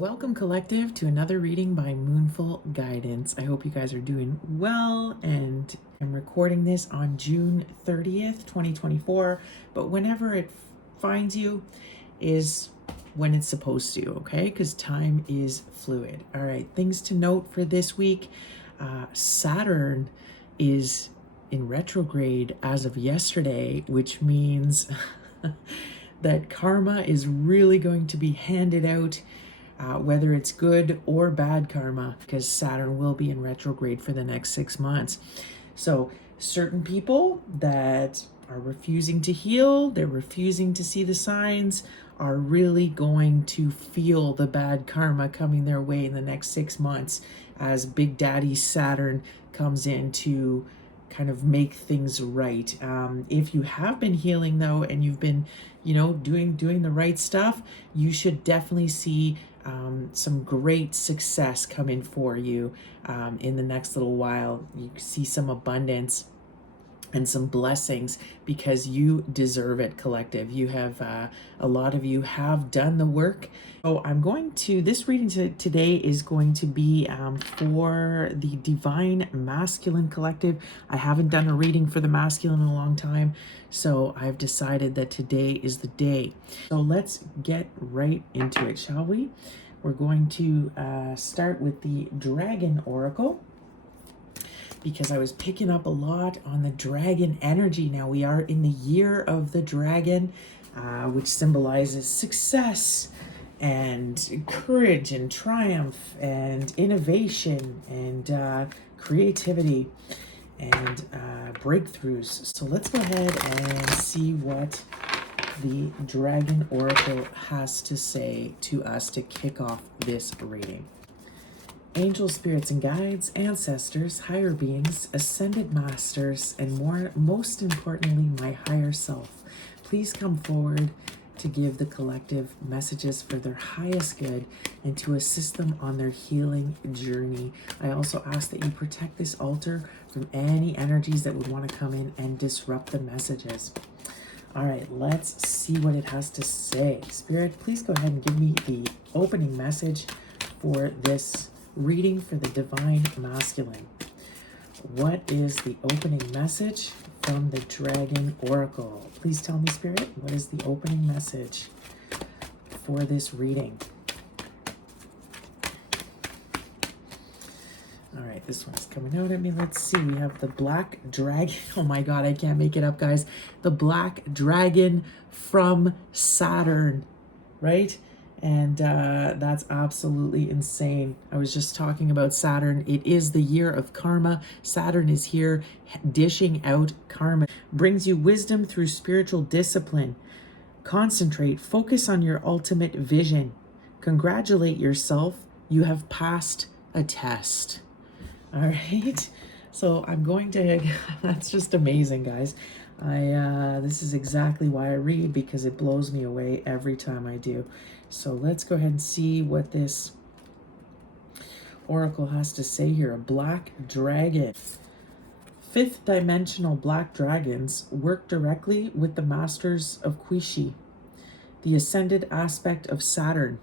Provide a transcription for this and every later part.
Welcome, collective, to another reading by Moonful Guidance. I hope you guys are doing well, and I'm recording this on June 30th, 2024, but whenever it finds you is when it's supposed to, okay? Because time is fluid. All right, things to note for this week. Saturn is in retrograde as of yesterday, which means that karma is really going to be handed out, whether it's good or bad karma, because Saturn will be in retrograde for the next 6 months. So certain people that are refusing to heal, they're refusing to see the signs, are really going to feel the bad karma coming their way in the next 6 months as Big Daddy Saturn comes in to kind of make things right. If you have been healing though, and you've been, doing the right stuff, you should definitely see some great success coming for you in the next little while. You see some abundance and some blessings because you deserve it, collective. You have, a lot of you have done the work. So this reading today is going to be for the Divine Masculine Collective. I haven't done a reading for the masculine in a long time, so I've decided that today is the day. So let's get right into it, shall we? We're going to start with the Dragon Oracle, because I was picking up a lot on the dragon energy. Now we are in the year of the dragon, which symbolizes success and courage and triumph and innovation and creativity and breakthroughs. So let's go ahead and see what the Dragon Oracle has to say to us to kick off this reading. Angels, spirits, and guides, ancestors, higher beings, ascended masters, and most importantly, my higher self, please come forward to give the collective messages for their highest good and to assist them on their healing journey. I also ask that you protect this altar from any energies that would want to come in and disrupt the messages. All right, let's see what it has to say. Spirit, please go ahead and give me the opening message for this reading for the Divine Masculine. What is the opening message from the Dragon Oracle? Please tell me, Spirit, what is the opening message for this reading? All right, this one's coming out at me. Let's see. We have the Black Dragon. Oh my God, I can't make it up, guys. The Black Dragon from Saturn, right? And that's absolutely insane. I was just talking about Saturn. It is the year of karma. Saturn is here dishing out karma. Brings you wisdom through spiritual discipline. Concentrate. Focus on your ultimate vision. Congratulate yourself. You have passed a test. All right. So I'm going to, that's just amazing, guys. This is exactly why I read, because it blows me away every time I do. So let's go ahead and see what this oracle has to say here. A black dragon. Fifth dimensional black dragons work directly with the masters of Qishi, the ascended aspect of Saturn.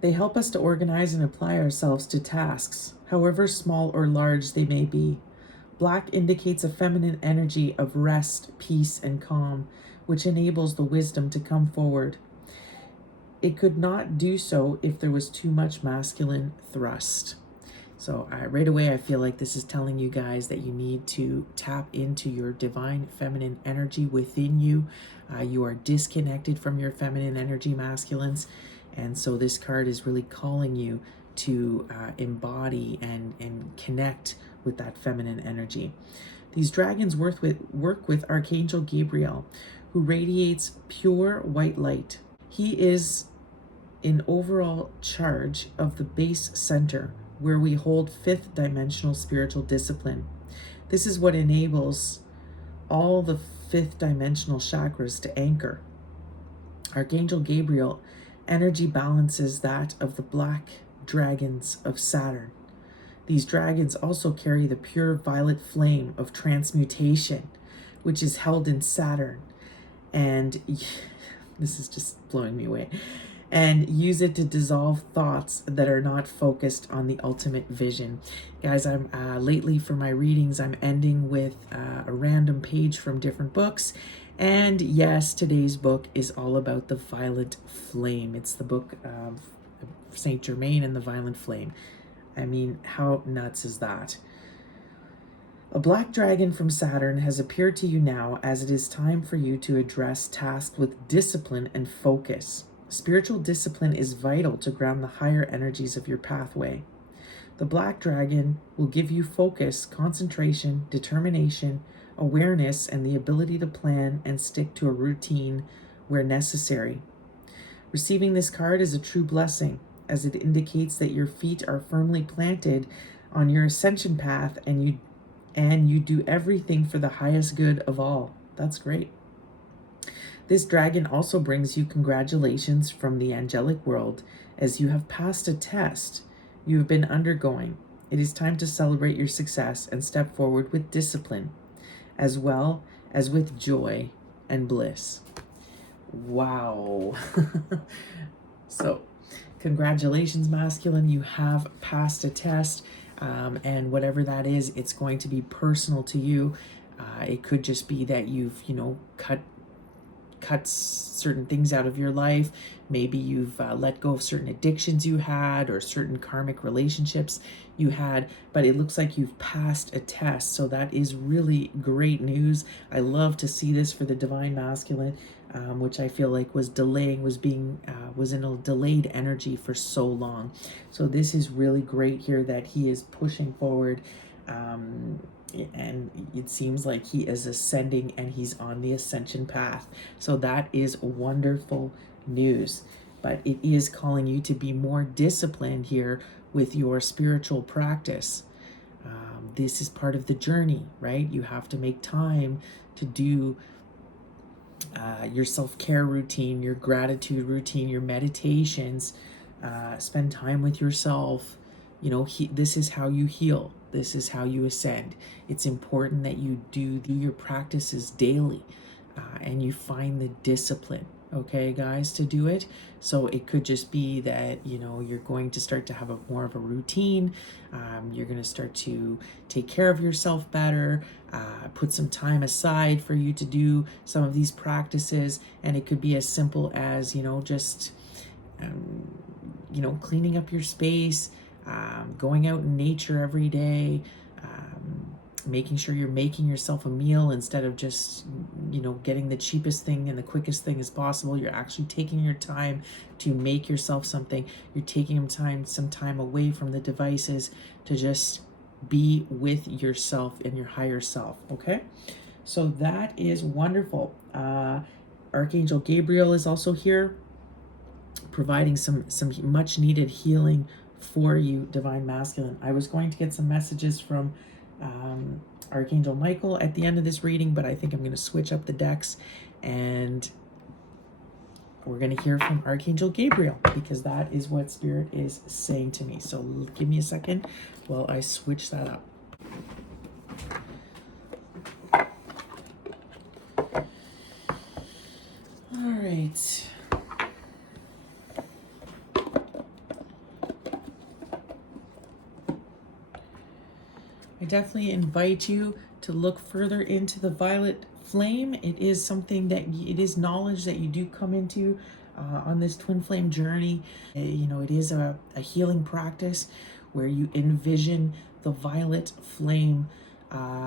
They help us to organize and apply ourselves to tasks, however small or large they may be. Black indicates a feminine energy of rest, peace, and calm, which enables the wisdom to come forward. It could not do so if there was too much masculine thrust. So right away, I feel like this is telling you guys that you need to tap into your divine feminine energy within you. You are disconnected from your feminine energy, masculines. And so this card is really calling you to embody and connect with that feminine energy. These dragons work with Archangel Gabriel, who radiates pure white light. He is in overall charge of the base center, where we hold fifth dimensional spiritual discipline. This is what enables all the fifth dimensional chakras to anchor. Archangel Gabriel energy balances that of the black dragons of Saturn. These dragons also carry the pure violet flame of transmutation, which is held in Saturn. And This is just blowing me away. And use it to dissolve thoughts that are not focused on the ultimate vision. Guys, I'm lately for my readings, I'm ending with a random page from different books. And yes, today's book is all about the violet flame. It's the book of Saint Germain and the Violet Flame. I mean, how nuts is that? A black dragon from Saturn has appeared to you now, as it is time for you to address tasks with discipline and focus. Spiritual discipline is vital to ground the higher energies of your pathway. The black dragon will give you focus, concentration, determination, awareness, and the ability to plan and stick to a routine where necessary. Receiving this card is a true blessing, as it indicates that your feet are firmly planted on your ascension path and you do everything for the highest good of all. That's great. This dragon also brings you congratulations from the angelic world, as you have passed a test you have been undergoing. It is time to celebrate your success and step forward with discipline, as well as with joy and bliss. Wow. So, congratulations, masculine. You have passed a test. And whatever that is, it's going to be personal to you. It could just be that you've, cut certain things out of your life. Maybe you've let go of certain addictions you had or certain karmic relationships you had, but it looks like you've passed a test. So that is really great news. I love to see this for the divine masculine, which I feel like was delaying, was in a delayed energy for so long. So this is really great here that he is pushing forward. And it seems like he is ascending and he's on the ascension path. So that is wonderful news. But it is calling you to be more disciplined here with your spiritual practice. This is part of the journey, right? You have to make time to do your self-care routine, your gratitude routine, your meditations, spend time with yourself. This is how you heal. This is how you ascend. It's important that you do your practices daily and you find the discipline, okay, guys, to do it. So it could just be that, you're going to start to have more of a routine. You're going to start to take care of yourself better, put some time aside for you to do some of these practices. And it could be as simple as, just, cleaning up your space, going out in nature every day, making sure you're making yourself a meal instead of just, getting the cheapest thing and the quickest thing as possible. You're actually taking your time to make yourself something. You're taking some time away from the devices to just be with yourself and your higher self, okay? So that is wonderful. Archangel Gabriel is also here, providing some much needed healing for you, divine masculine. I was going to get some messages from Archangel Michael at the end of this reading, but I think I'm going to switch up the decks and we're going to hear from Archangel Gabriel, because that is what Spirit is saying to me. So give me a second while I switch that up. All right. I definitely invite you to look further into the violet flame. It is something that it is knowledge that you do come into on this twin flame journey. It is a healing practice where you envision the violet flame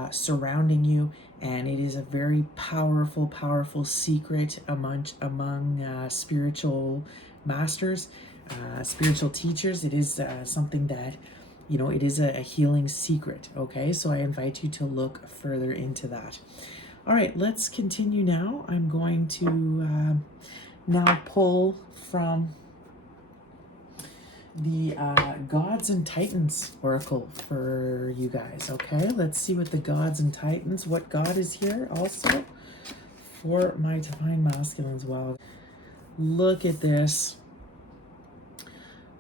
surrounding you, and it is a very powerful secret among spiritual masters, spiritual teachers. It is something that it is a healing secret, okay? So I invite you to look further into that. All right, let's continue now. I'm going to now pull from the Gods and Titans Oracle for you guys, okay? Let's see what the Gods and Titans, what God is here also for my divine masculines. Wow, look at this.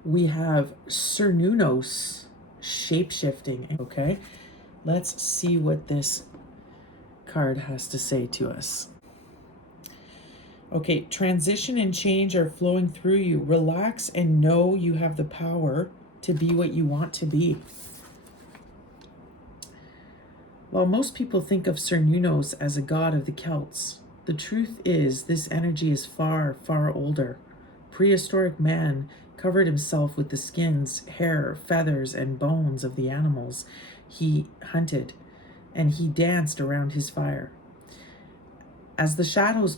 We have Cernunnos shape-shifting, okay? Let's see what this card has to say to us. Okay, transition and change are flowing through you. Relax and know you have the power to be what you want to be. While most people think of Cernunnos as a god of the Celts, the truth is this energy is far, far older. Prehistoric man covered himself with the skins, hair, feathers, and bones of the animals he hunted, and he danced around his fire. As the shadows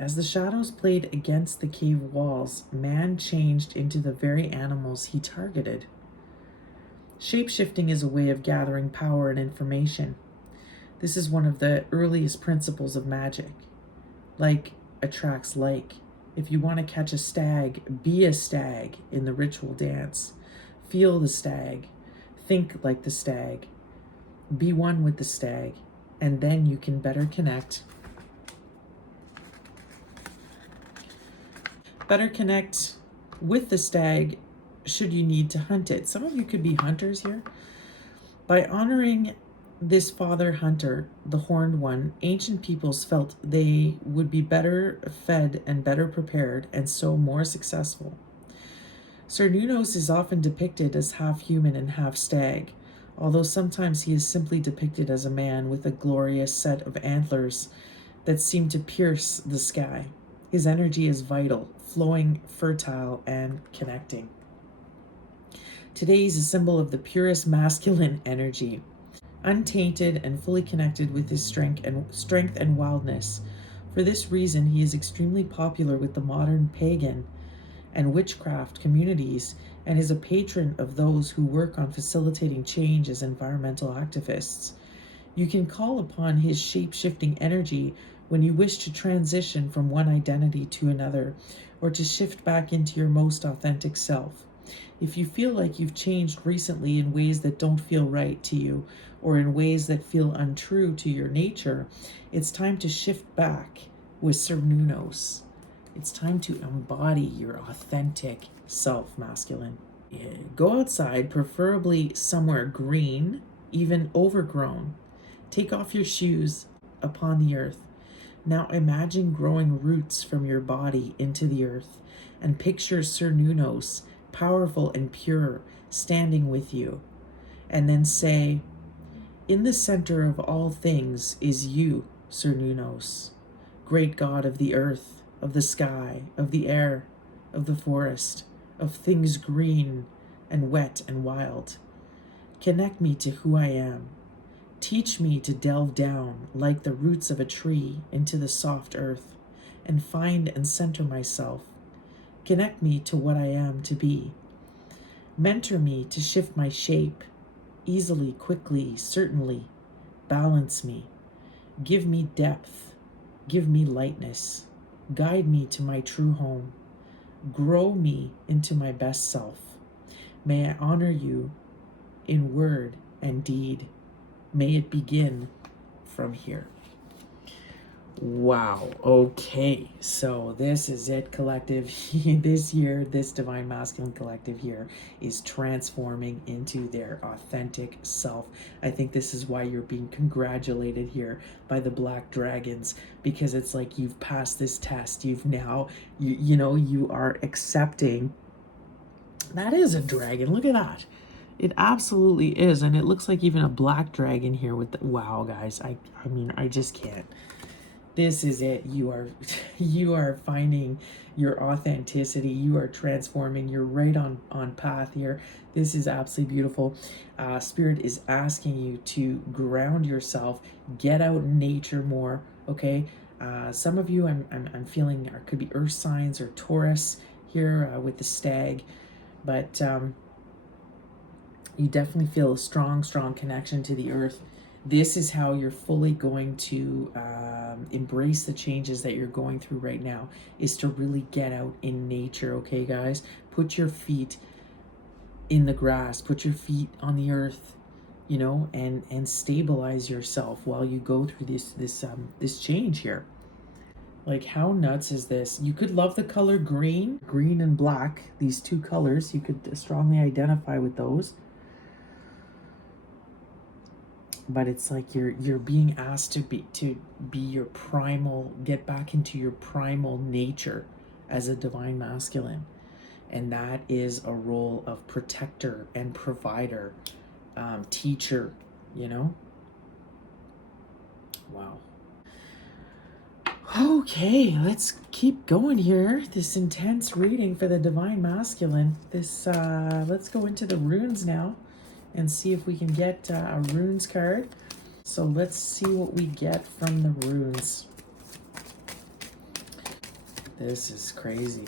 as the shadows played against the cave walls, man changed into the very animals he targeted. Shapeshifting is a way of gathering power and information. This is one of the earliest principles of magic. Like attracts like. If you want to catch a stag, be a stag in the ritual dance. Feel the stag. Think like the stag. Be one with the stag. And then you can better connect. Better connect with the stag should you need to hunt it. Some of you could be hunters here. By honoring this father hunter, the horned one, ancient peoples felt they would be better fed and better prepared, and so more successful. Cernunnos is often depicted as half human and half stag, although sometimes he is simply depicted as a man with a glorious set of antlers that seem to pierce the sky. His energy is vital, flowing, fertile, and connecting. Today is a symbol of the purest masculine energy, untainted and fully connected with his strength and wildness. For this reason, he is extremely popular with the modern pagan and witchcraft communities and is a patron of those who work on facilitating change as environmental activists. You can call upon his shape-shifting energy when you wish to transition from one identity to another or to shift back into your most authentic self. If you feel like you've changed recently in ways that don't feel right to you or in ways that feel untrue to your nature, it's time to shift back with Cernunnos. It's time to embody your authentic self, masculine. Yeah. Go outside, preferably somewhere green, even overgrown. Take off your shoes upon the earth. Now imagine growing roots from your body into the earth and picture Cernunnos, powerful and pure, standing with you. And then say, in the center of all things is you, Cernunnos, great God of the earth, of the sky, of the air, of the forest, of things green and wet and wild. Connect me to who I am. Teach me to delve down like the roots of a tree into the soft earth and find and center myself. Connect me to what I am to be. Mentor me to shift my shape easily, quickly, certainly. Balance me. Give me depth. Give me lightness. Guide me to my true home. Grow me into my best self. May I honor you in word and deed. May it begin from here. Wow. Okay. So this is it, collective. This year, this Divine Masculine Collective here is transforming into their authentic self. I think this is why you're being congratulated here by the Black Dragons, because it's like you've passed this test. You've now, you are accepting. That is a dragon. Look at that. It absolutely is, and it looks like even a black dragon here with the, wow, guys. I mean, I just can't. This is it. You are finding your authenticity. You are transforming. You're right on path here. This is absolutely beautiful. Spirit is asking you to ground yourself, get out in nature more. Okay. Some of you, I'm feeling could be earth signs or Taurus here with the stag, but you definitely feel a strong connection to the earth. This is how you're fully going to embrace the changes that you're going through right now, is to really get out in nature. Okay, guys, put your feet in the grass, put your feet on the earth, and stabilize yourself while you go through this change here. Like, how nuts is this? You could love the color green and black, these two colors. You could strongly identify with those. but it's like you're being asked to be your primal, get back into your primal nature as a divine masculine. And that is a role of protector and provider, teacher, you know? Wow. Okay, let's keep going here. This intense reading for the divine masculine. Let's go into the runes now and see if we can get a runes card. So let's see what we get from the runes. This is crazy.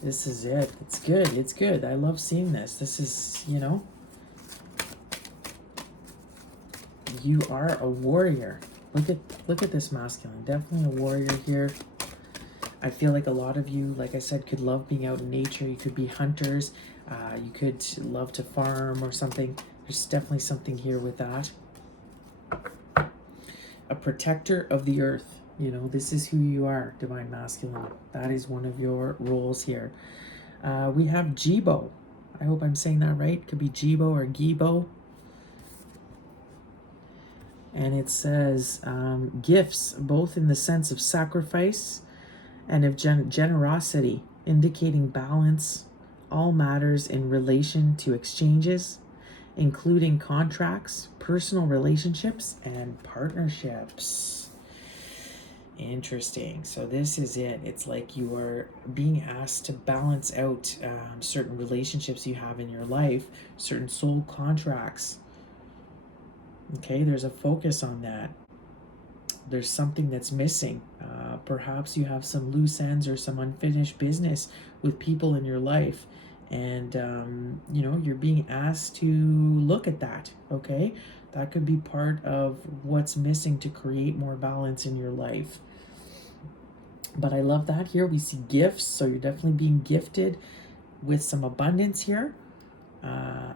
This is it. It's good. It's good. I love seeing this. This is, you know, you are a warrior. Look at this masculine. Definitely a warrior here. I feel like a lot of you, like I said, could love being out in nature. You could be hunters. You could love to farm or something. There's definitely something here with that. A protector of the earth. You know, this is who you are, divine masculine. That is one of your roles here. We have Jibo. I hope I'm saying that right. Could be Jibo or Gibo. And it says gifts, both in the sense of sacrifice and of generosity, indicating balance, all matters in relation to exchanges, including contracts, personal relationships, and partnerships. Interesting. So this is it. It's like you are being asked to balance out certain relationships you have in your life, certain soul contracts. Okay, there's a focus on that. There's something that's missing. Perhaps you have some loose ends or some unfinished business with people in your life. And, you know, you're being asked to look at that, okay? That could be part of what's missing to create more balance in your life. But I love that. Here we see gifts, so you're definitely being gifted with some abundance here.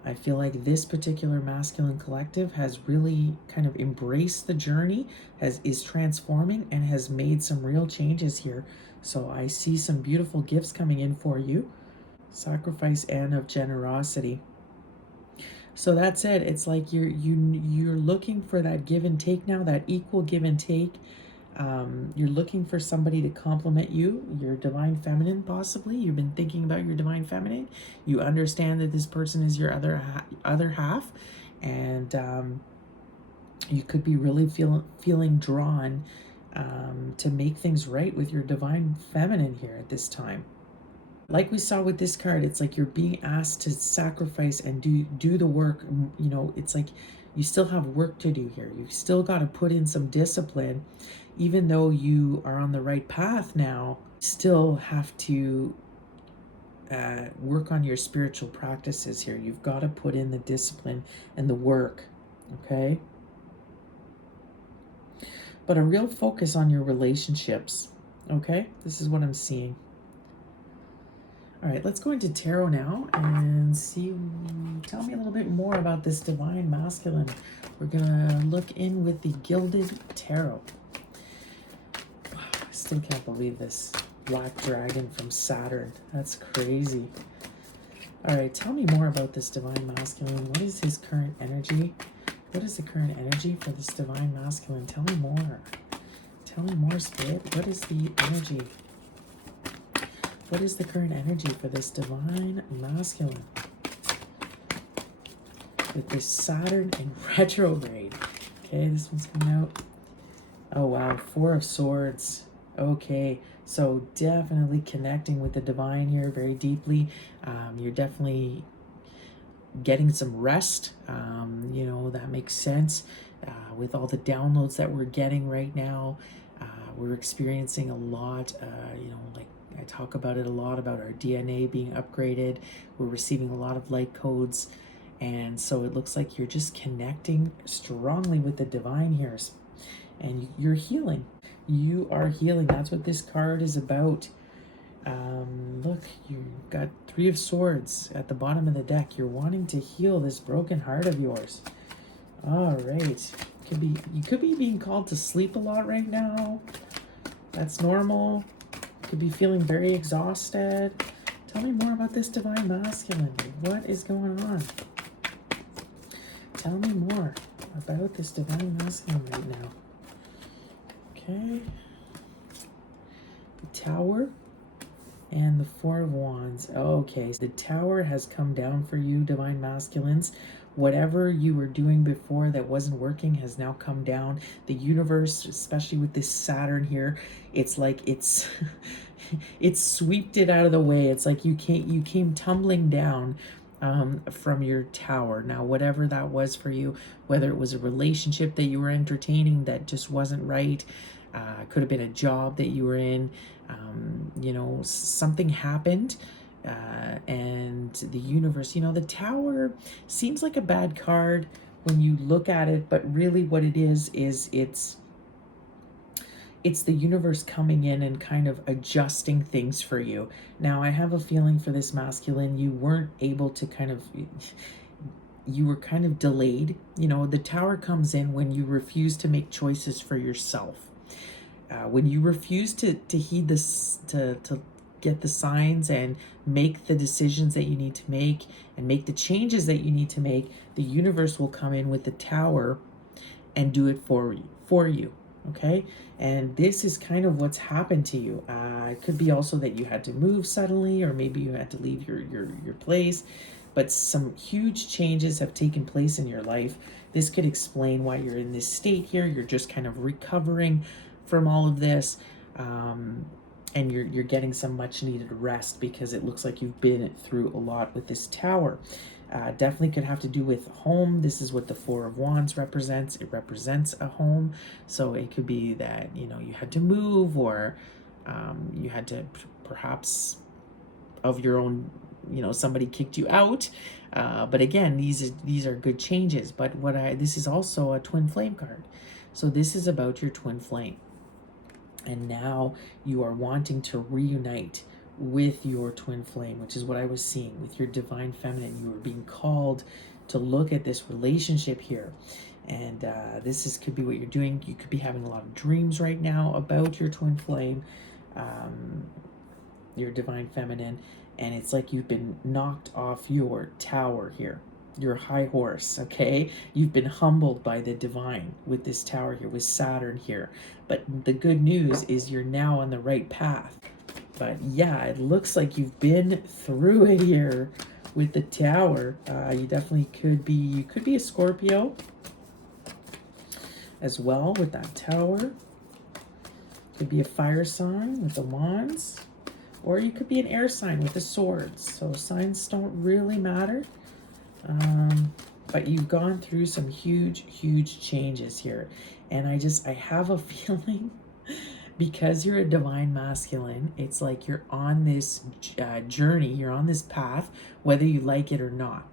I feel like this particular masculine collective has really kind of embraced the journey, is transforming, and has made some real changes here. So I see some beautiful gifts coming in for you. Sacrifice and of generosity. So that's it. It's like you're looking for that give and take now, that equal give and take. You're looking for somebody to complement you, your divine feminine, possibly. You've been thinking about your divine feminine. You understand that this person is your other half, and you could be really feeling drawn to make things right with your divine feminine here at this time. Like we saw with this card, it's like you're being asked to sacrifice and do the work. You know, it's like you still have work to do here. You've still got to put in some discipline. Even though you are on the right path now, still have to work on your spiritual practices here. You've got to put in the discipline and the work, okay? But a real focus on your relationships, okay? This is what I'm seeing. All right, let's go into tarot now and see, tell me a little bit more about this divine masculine. We're gonna look in with the Gilded Tarot. Wow, I still can't believe this. Black dragon from Saturn. That's crazy. All right, tell me more about this divine masculine. What is his current energy? What is the current energy for this divine masculine? Tell me more. Tell me more, Spirit. What is the energy? What is the current energy for this divine masculine? With this Saturn in retrograde. Okay, this one's coming out. Oh, wow. Four of Swords. Okay, so definitely connecting with the divine here very deeply. You're definitely getting some rest. You know, that makes sense. With all the downloads that we're getting right now, we're experiencing a lot, you know, like I talk about it a lot, about our DNA being upgraded. We're receiving a lot of light codes. And so it looks like you're just connecting strongly with the divine here. And you're healing. You are healing. That's what this card is about. Look, you've got Three of Swords at the bottom of the deck. You're wanting to heal this broken heart of yours. All right. You could be being called to sleep a lot right now. That's normal. Could be feeling very exhausted. Tell me more about this divine masculine. What is going on? tell me more about this divine masculine right now. Okay. The Tower and the Four of Wands. Okay, so the Tower has come down for you, divine masculines. Whatever you were doing before that wasn't working has now come down. The universe, especially with this Saturn here, it's like it's it's swept it out of the way. It's like you came tumbling down from your tower. Now, whatever that was for you, whether it was a relationship that you were entertaining that just wasn't right, could have been a job that you were in, you know, something happened, and the universe, you know, the Tower seems like a bad card when you look at it, but really what it is it's the universe coming in and kind of adjusting things for you. Now, I have a feeling for this masculine, you weren't able to you were kind of delayed. You know, the Tower comes in when you refuse to make choices for yourself. When you refuse to heed this, to get the signs and make the decisions that you need to make and make the changes that you need to make, the universe will come in with the Tower and do it for you. Okay, and this is kind of what's happened to you. It could be also that you had to move suddenly, or maybe you had to leave your place, but some huge changes have taken place in your life. This could explain why you're in this state here. You're just kind of recovering from all of this, and you're getting some much needed rest because it looks like you've been through a lot with this Tower. Definitely could have to do with home. This is what the Four of Wands represents. It represents a home. So it could be that, you know, you had to move, or you had to perhaps of your own, you know, somebody kicked you out. But again, these are good changes. But this is also a twin flame card. So this is about your twin flame. And now you are wanting to reunite with your twin flame, which is what I was seeing with your divine feminine. You were being called to look at this relationship here. And could be what you're doing. You could be having a lot of dreams right now about your twin flame, your divine feminine. And it's like you've been knocked off your tower here, your high horse, okay? You've been humbled by the divine with this Tower here, with Saturn here. But the good news is you're now on the right path. But yeah, it looks like you've been through it here with the Tower. You definitely you could be a Scorpio as well with that Tower. Could be a fire sign with the Wands, or you could be an air sign with the Swords. So signs don't really matter. But you've gone through some huge changes here. And I have a feeling because you're a divine masculine, it's like you're on this journey, you're on this path, whether you like it or not.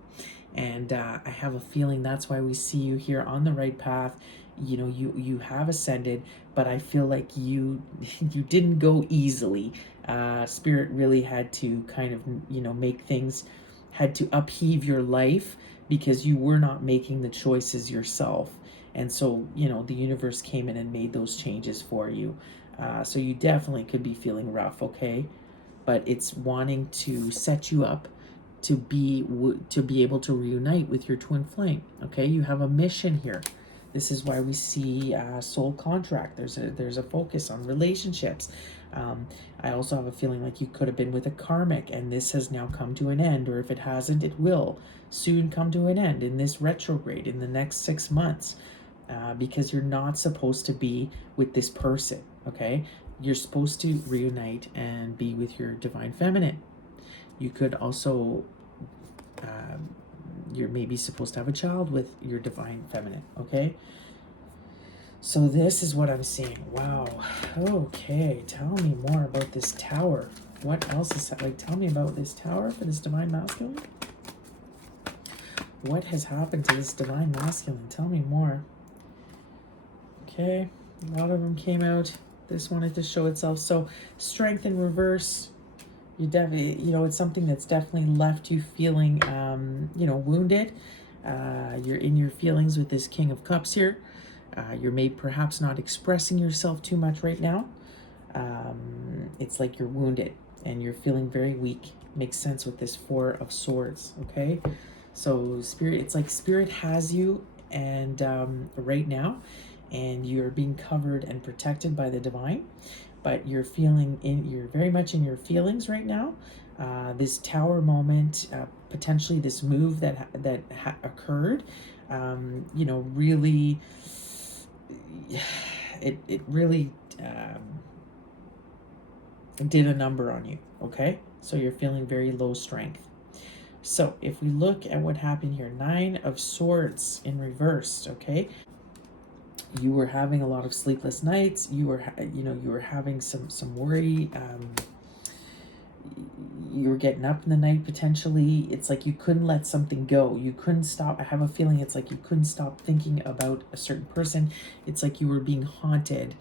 And I have a feeling that's why we see you here on the right path. You know, you have ascended, but I feel like you didn't go easily. Spirit really had to kind of, you know, had to upheave your life because you were not making the choices yourself. And so, you know, the universe came in and made those changes for you. So you definitely could be feeling rough, okay? But it's wanting to set you up to be able to reunite with your twin flame, okay? You have a mission here. This is why we see soul contract. There's a focus on relationships. I also have a feeling like you could have been with a karmic and this has now come to an end, or if it hasn't, it will soon come to an end in this retrograde in the next 6 months, because you're not supposed to be with this person, okay? You're supposed to reunite and be with your divine feminine. You could also, you're maybe supposed to have a child with your divine feminine, okay? So this is what I'm seeing. Wow. Okay, tell me more about this Tower. What else is that? Like, tell me about this Tower for this divine masculine. What has happened to this divine masculine? Tell me more. Okay, a lot of them came out. This wanted to show itself. So strength in reverse. You definitely, you know, it's something that's definitely left you feeling, you know, wounded. You're in your feelings with this King of Cups here. You're maybe perhaps not expressing yourself too much right now. It's like you're wounded and you're feeling very weak. Makes sense with this Four of Swords, okay? So spirit, it's like spirit has you, and right now, and you're being covered and protected by the divine, but you're very much in your feelings right now. This tower moment, potentially this move that occurred, really, it really did a number on you. Okay, so you're feeling very low strength. So if we look at what happened here, 9 of Swords in reverse. Okay, you were having a lot of sleepless nights. You were having some worry. You were getting up in the night potentially. It's like you couldn't let something go. You couldn't stop. I have a feeling it's like you couldn't stop thinking about a certain person. It's like you were being haunted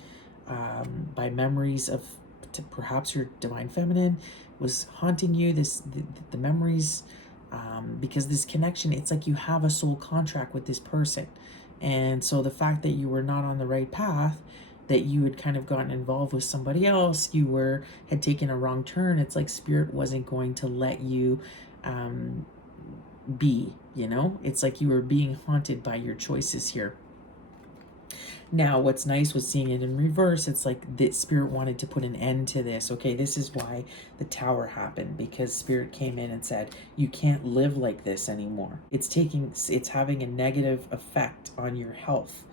by memories of perhaps your divine feminine was haunting you. The memories, because this connection, it's like you have a soul contract with this person. And so the fact that you were not on the right path, that you had kind of gotten involved with somebody else, had taken a wrong turn, it's like spirit wasn't going to let you be, it's like you were being haunted by your choices here. Now, what's nice was seeing it in reverse. It's like the spirit wanted to put an end to this. Okay, this is why the tower happened, because spirit came in and said, you can't live like this anymore. It's having a negative effect on your health.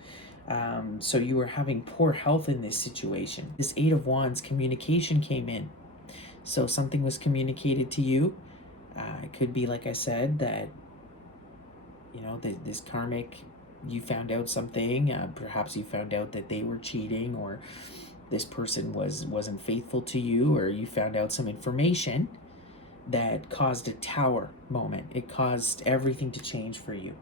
So you were having poor health in this situation. This 8 of Wands, communication came in. So something was communicated to you. It could be, like I said, that, this karmic, you found out something. Perhaps you found out that they were cheating, or this person wasn't faithful to you, or you found out some information that caused a tower moment. It caused everything to change for you.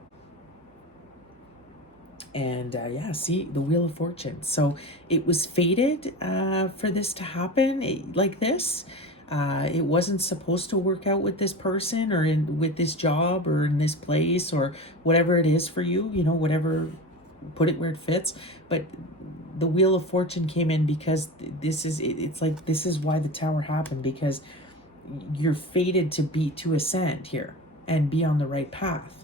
And see the Wheel of Fortune. So it was fated for this to happen like this. It wasn't supposed to work out with this person, or with this job, or in this place, or whatever it is for you, whatever, put it where it fits. But the Wheel of Fortune came in because it's like this is why the tower happened, because you're fated to ascend here and be on the right path.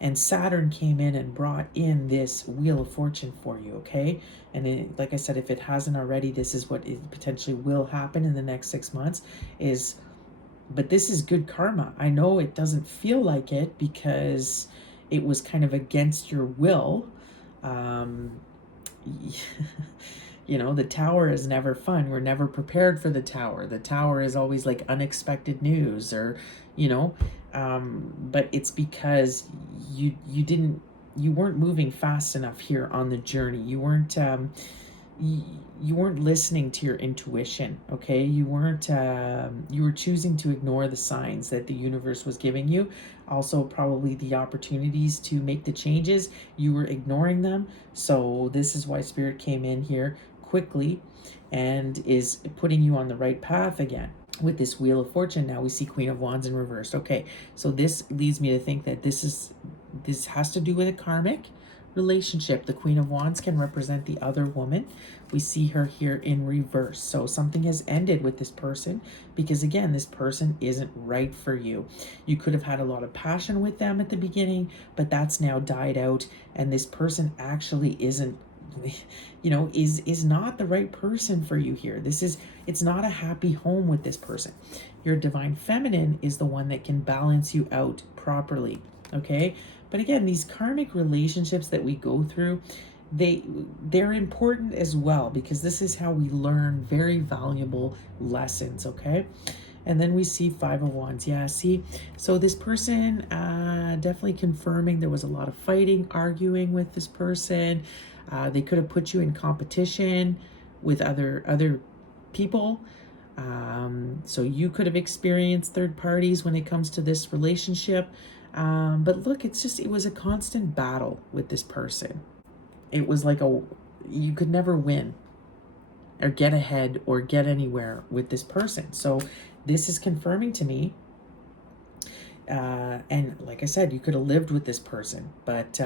And Saturn came in and brought in this Wheel of Fortune for you, okay? And like I said, if it hasn't already, this is what it potentially will happen in the next 6 months. But this is good karma. I know it doesn't feel like it because it was kind of against your will. The tower is never fun. We're never prepared for the tower. The tower is always like unexpected news, or, but it's because you weren't moving fast enough here on the journey. You weren't listening to your intuition. Okay, you were choosing to ignore the signs that the universe was giving you. Also, probably the opportunities to make the changes, you were ignoring them. So this is why spirit came in here quickly and is putting you on the right path again. With this Wheel of Fortune, now we see Queen of Wands in reversed. Okay, so this leads me to think that this has to do with a karmic relationship. The Queen of Wands can represent the other woman. We see her here in reverse. So something has ended with this person, because again, this person isn't right for you. You could have had a lot of passion with them at the beginning, but that's now died out, and this person actually isn't, is not the right person for you here. It's not a happy home with this person. Your divine feminine is the one that can balance you out properly. Okay, but again, these karmic relationships that we go through, they're important as well, because this is how we learn very valuable lessons. Okay, and then we see 5 of Wands. Yeah, see, so this person, definitely confirming there was a lot of fighting, arguing with this person. They could have put you in competition with other people. So you could have experienced third parties when it comes to this relationship. But look, it was a constant battle with this person. It was like you could never win or get ahead or get anywhere with this person. So this is confirming to me. And like I said, you could have lived with this person, but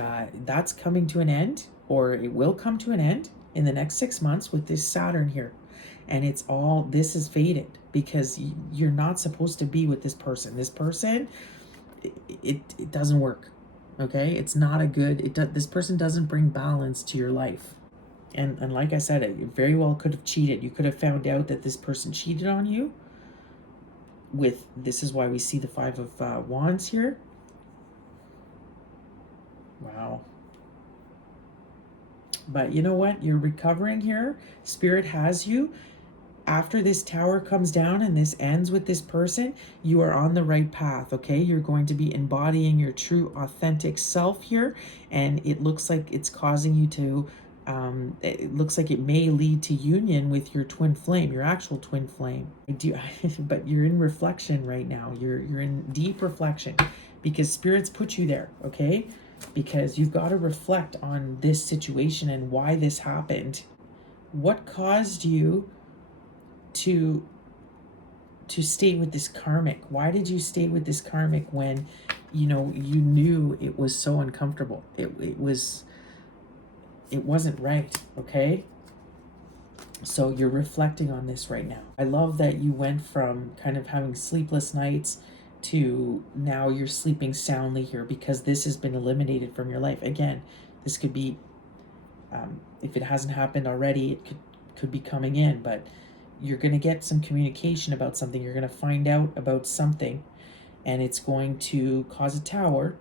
that's coming to an end, or it will come to an end in the next 6 months with this Saturn here. And this is fated, because you're not supposed to be with this person. This person it doesn't work. Okay, it's not a good. This person doesn't bring balance to your life. And like I said, you very well could have cheated. You could have found out that this person cheated on you. This is why we see the Five of Wands here. Wow. But you know what? You're recovering here. Spirit has you. After this tower comes down and this ends with this person, you are on the right path, okay? You're going to be embodying your true, authentic self here. And it looks like it's causing you to, it looks like it may lead to union with your twin flame, your actual twin flame. But you're in reflection right now. You're in deep reflection because spirits put you there, okay? Because you've got to reflect on this situation and why this happened. What caused you to stay with this karmic? Why did you stay with this karmic when you knew it was so uncomfortable? It wasn't right, okay? So you're reflecting on this right now. I love that you went from kind of having sleepless nights to now you're sleeping soundly here because this has been eliminated from your life. Again, this could be, if it hasn't happened already, it could be coming in, but you're going to get some communication about something. You're going to find out about something, and it's going to cause a tower,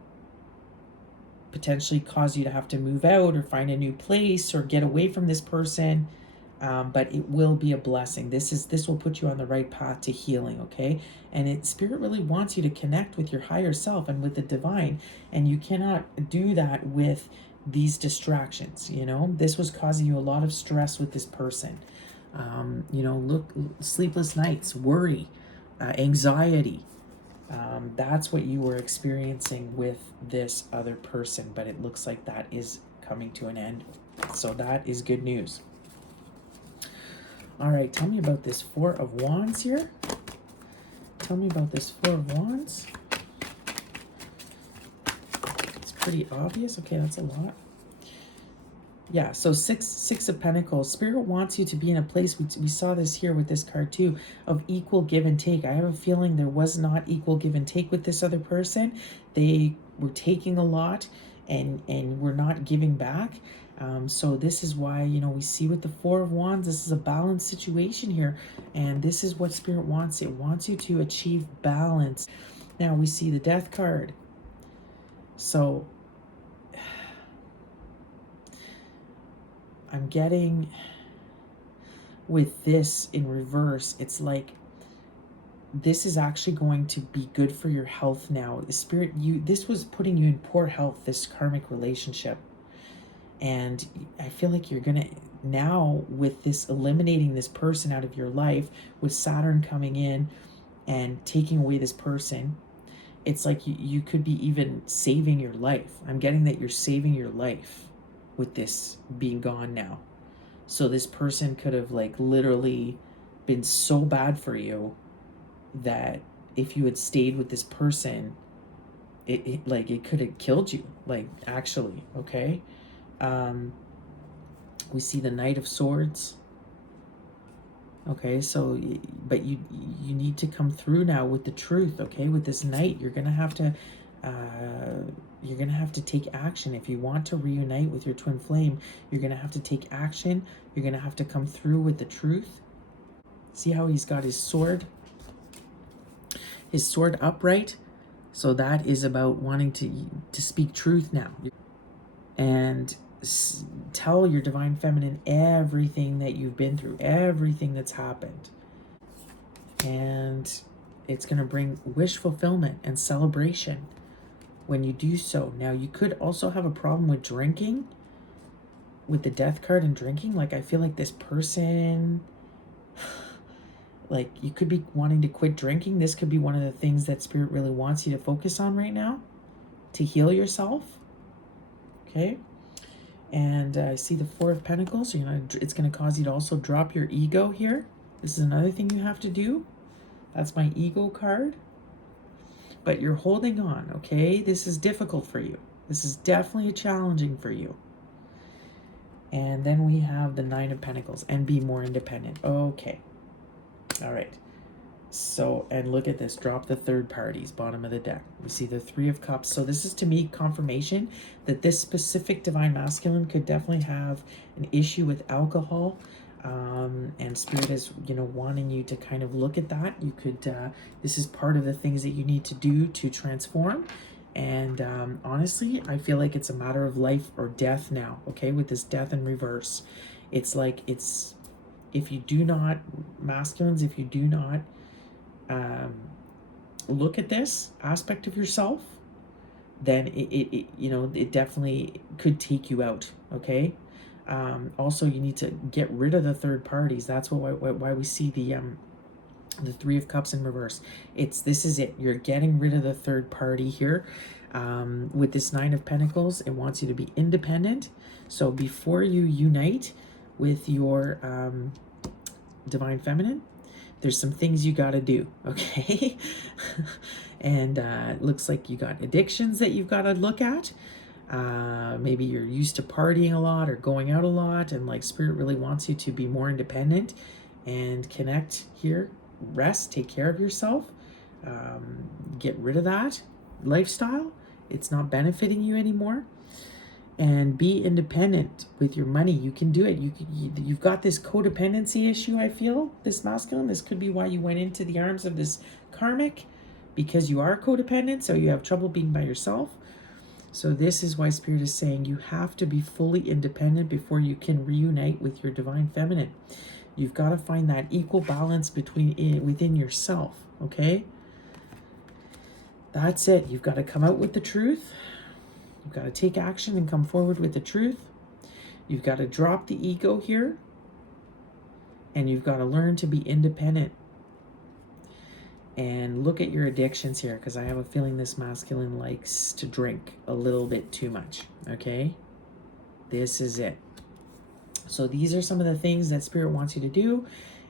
potentially cause you to have to move out or find a new place or get away from this person. But it will be a blessing. This will put you on the right path to healing, okay? And Spirit really wants you to connect with your higher self and with the divine, and you cannot do that with these distractions. This was causing you a lot of stress with this person. Look, sleepless nights, worry, anxiety. That's what you were experiencing with this other person, but it looks like that is coming to an end. So that is good news. All right, tell me about this Four of Wands here. Tell me about this Four of Wands. It's pretty obvious. Okay, that's a lot. Yeah, so six of Pentacles. Spirit wants you to be in a place, we saw this here with this card too, of equal give and take. I have a feeling there was not equal give and take with this other person. They were taking a lot and were not giving back. So this is why, we see with the Four of Wands, this is a balanced situation here. And this is what Spirit wants. It wants you to achieve balance. Now we see the Death card. So I'm getting with this in reverse, it's like this is actually going to be good for your health now. The Spirit, this was putting you in poor health, this karmic relationship. And I feel like you're going to, now with this eliminating this person out of your life, with Saturn coming in and taking away this person, it's like you could be even saving your life. I'm getting that you're saving your life with this being gone now. So this person could have literally been so bad for you that if you had stayed with this person, it could have killed you, actually, okay? We see the Knight of Swords. Okay, so, but you need to come through now with the truth, okay? With this Knight, you're gonna have to take action. If you want to reunite with your twin flame, you're gonna have to take action. You're gonna have to come through with the truth. See how he's got his sword upright? So that is about wanting to speak truth now. And tell your divine feminine everything that you've been through, everything that's happened. And it's going to bring wish fulfillment and celebration when you do so. Now, you could also have a problem with drinking, with the Death card and drinking. I feel like this person, you could be wanting to quit drinking. This could be one of the things that Spirit really wants you to focus on right now to heal yourself. Okay? And I see the Four of Pentacles. So, it's going to cause you to also drop your ego here. This is another thing you have to do. That's my ego card. But you're holding on, okay? This is difficult for you. This is definitely challenging for you. And then we have the Nine of Pentacles, and be more independent. Okay. All right. So, and look at this, drop the third parties, bottom of the deck. We see the Three of Cups. So this is, to me, confirmation that this specific divine masculine could definitely have an issue with alcohol. And Spirit is, wanting you to kind of look at that. You could, this is part of the things that you need to do to transform. And honestly, I feel like it's a matter of life or death now, okay, with this death in reverse. It's like, if you do not, masculines, if you do not look at this aspect of yourself, then it definitely could take you out, okay? Also, you need to get rid of the third parties. That's why we see the Three of Cups in reverse. This is it. You're getting rid of the third party here. With this Nine of Pentacles, it wants you to be independent. So before you unite with your divine feminine, there's some things you got to do, okay? And it looks like you got addictions that you've got to look at. Maybe you're used to partying a lot or going out a lot, and like Spirit really wants you to be more independent and connect here. Rest, take care of yourself, get rid of that lifestyle. It's not benefiting you anymore. And be independent with your money. You can do it. You've got this codependency issue, I feel, this masculine. This could be why you went into the arms of this karmic, because you are codependent, so you have trouble being by yourself. So this is why Spirit is saying you have to be fully independent before you can reunite with your divine feminine. You've got to find that equal balance within yourself, okay? That's it. You've got to come out with the truth. You've got to take action and come forward with the truth. You've got to drop the ego here. And you've got to learn to be independent. And look at your addictions here, because I have a feeling this masculine likes to drink a little bit too much, okay? This is it. So these are some of the things that Spirit wants you to do.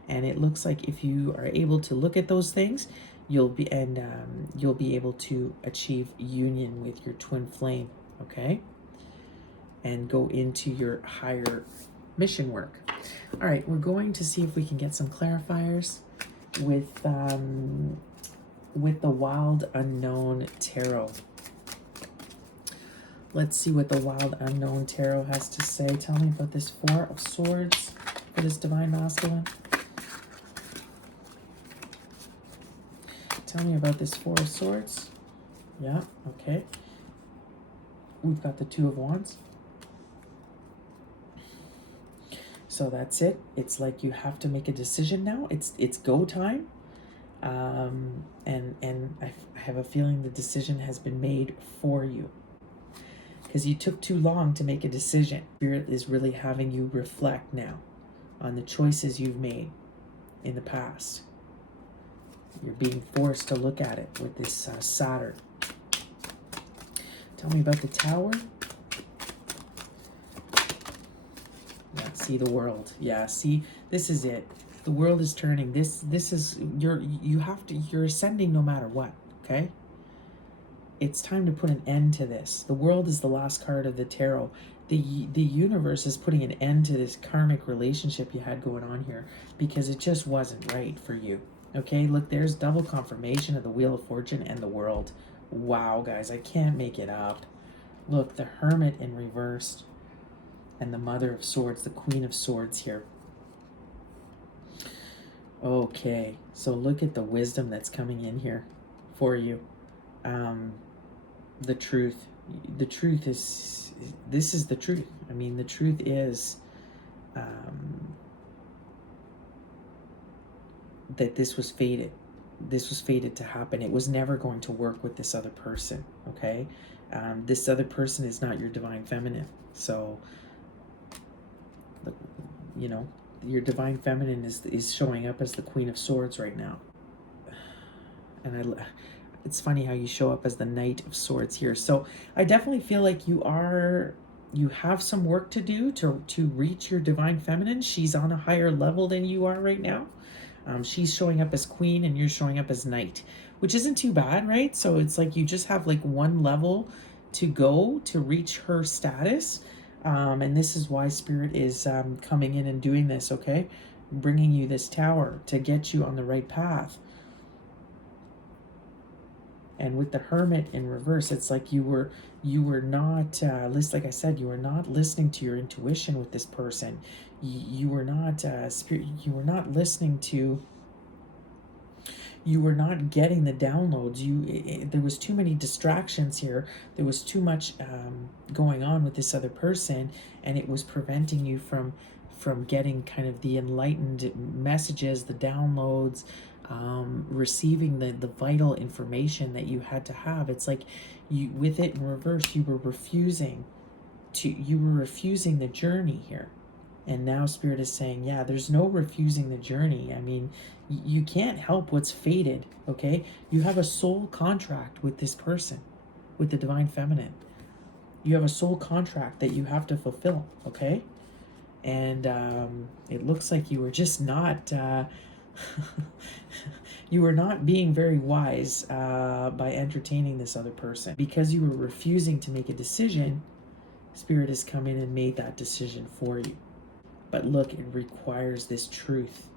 And it looks like if you are able to look at those things, you'll be able to achieve union with your twin flame, okay? And go into your higher mission work. All right, we're going to see if we can get some clarifiers with the Wild Unknown Tarot. Let's see what the Wild Unknown Tarot has to say. Tell me about this Four of Swords for this divine masculine. Tell me about this Four of Swords. Yeah, okay. We've got the Two of Wands. So that's it. It's like you have to make a decision now. It's go time. And I have a feeling the decision has been made for you, because you took too long to make a decision. Spirit is really having you reflect now on the choices you've made in the past. You're being forced to look at it with this Saturn. Tell me about the Tower. Yeah, see the world. Yeah, see, this is it. The world is turning. This is you're ascending no matter what, okay? It's time to put an end to this. The world is the last card of the tarot. The universe is putting an end to this karmic relationship you had going on here, because it just wasn't right for you. Okay, look, there's double confirmation of the Wheel of Fortune and the World. Wow, guys, I can't make it up. Look, the Hermit in reversed and the Mother of Swords, the Queen of Swords here. Okay, so look at the wisdom that's coming in here for you. The truth. The truth is, this is the truth. I mean, the truth is that this was fated. This was fated to happen. It was never going to work with this other person, okay? This other person is not your divine feminine. So, you know, your divine feminine is showing up as the Queen of Swords right now. And it's funny how you show up as the Knight of Swords here. So I definitely feel like you have some work to do to reach your divine feminine. She's on a higher level than you are right now. She's showing up as queen and you're showing up as knight, which isn't too bad, right? So it's like you just have like one level to go to reach her status. And this is why Spirit is coming in and doing this, okay? Bringing you this tower to get you on the right path. And with the Hermit in reverse, it's like you were not like I said, you were not listening to your intuition with this person. You were not you were not listening to, you were not getting the downloads. There was too many distractions here. There was too much going on with this other person, and it was preventing you from getting kind of the enlightened messages, the downloads, receiving the vital information that you had to have. It's like you, with it in reverse, you were refusing the journey here. And now Spirit is saying, yeah, there's no refusing the journey. I mean, you can't help what's fated, okay? You have a soul contract with this person, with the Divine Feminine. You have a soul contract that you have to fulfill, okay? And it looks like you were just not, you were not being very wise by entertaining this other person. Because you were refusing to make a decision, Spirit has come in and made that decision for you. But look, it requires this truth.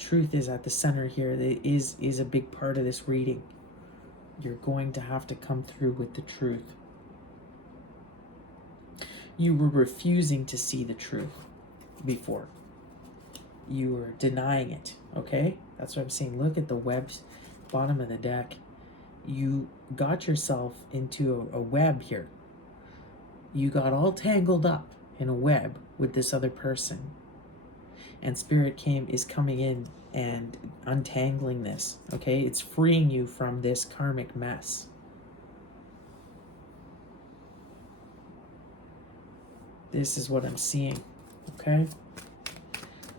Truth is at the center here. That is a big part of this reading. You're going to have to come through with the truth. You were refusing to see the truth before. You were denying it, okay? That's what I'm saying. Look at the web, bottom of the deck. You got yourself into a web here. You got all tangled up in a web with this other person, and Spirit is coming in and untangling this, okay? It's freeing you from this karmic mess. This is what I'm seeing, okay?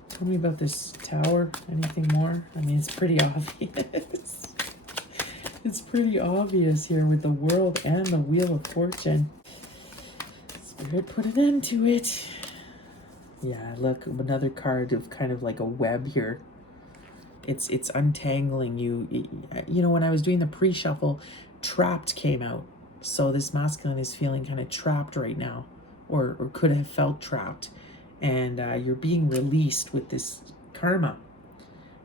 Tell me about this tower. Anything more? I mean, it's pretty obvious. It's pretty obvious here with the World and the Wheel of Fortune. Spirit put an end to it. Yeah, look, another card of kind of like a web here. It's untangling you. You know, when I was doing the pre-shuffle, trapped came out. So this masculine is feeling kind of trapped right now, or could have felt trapped. And you're being released with this karma.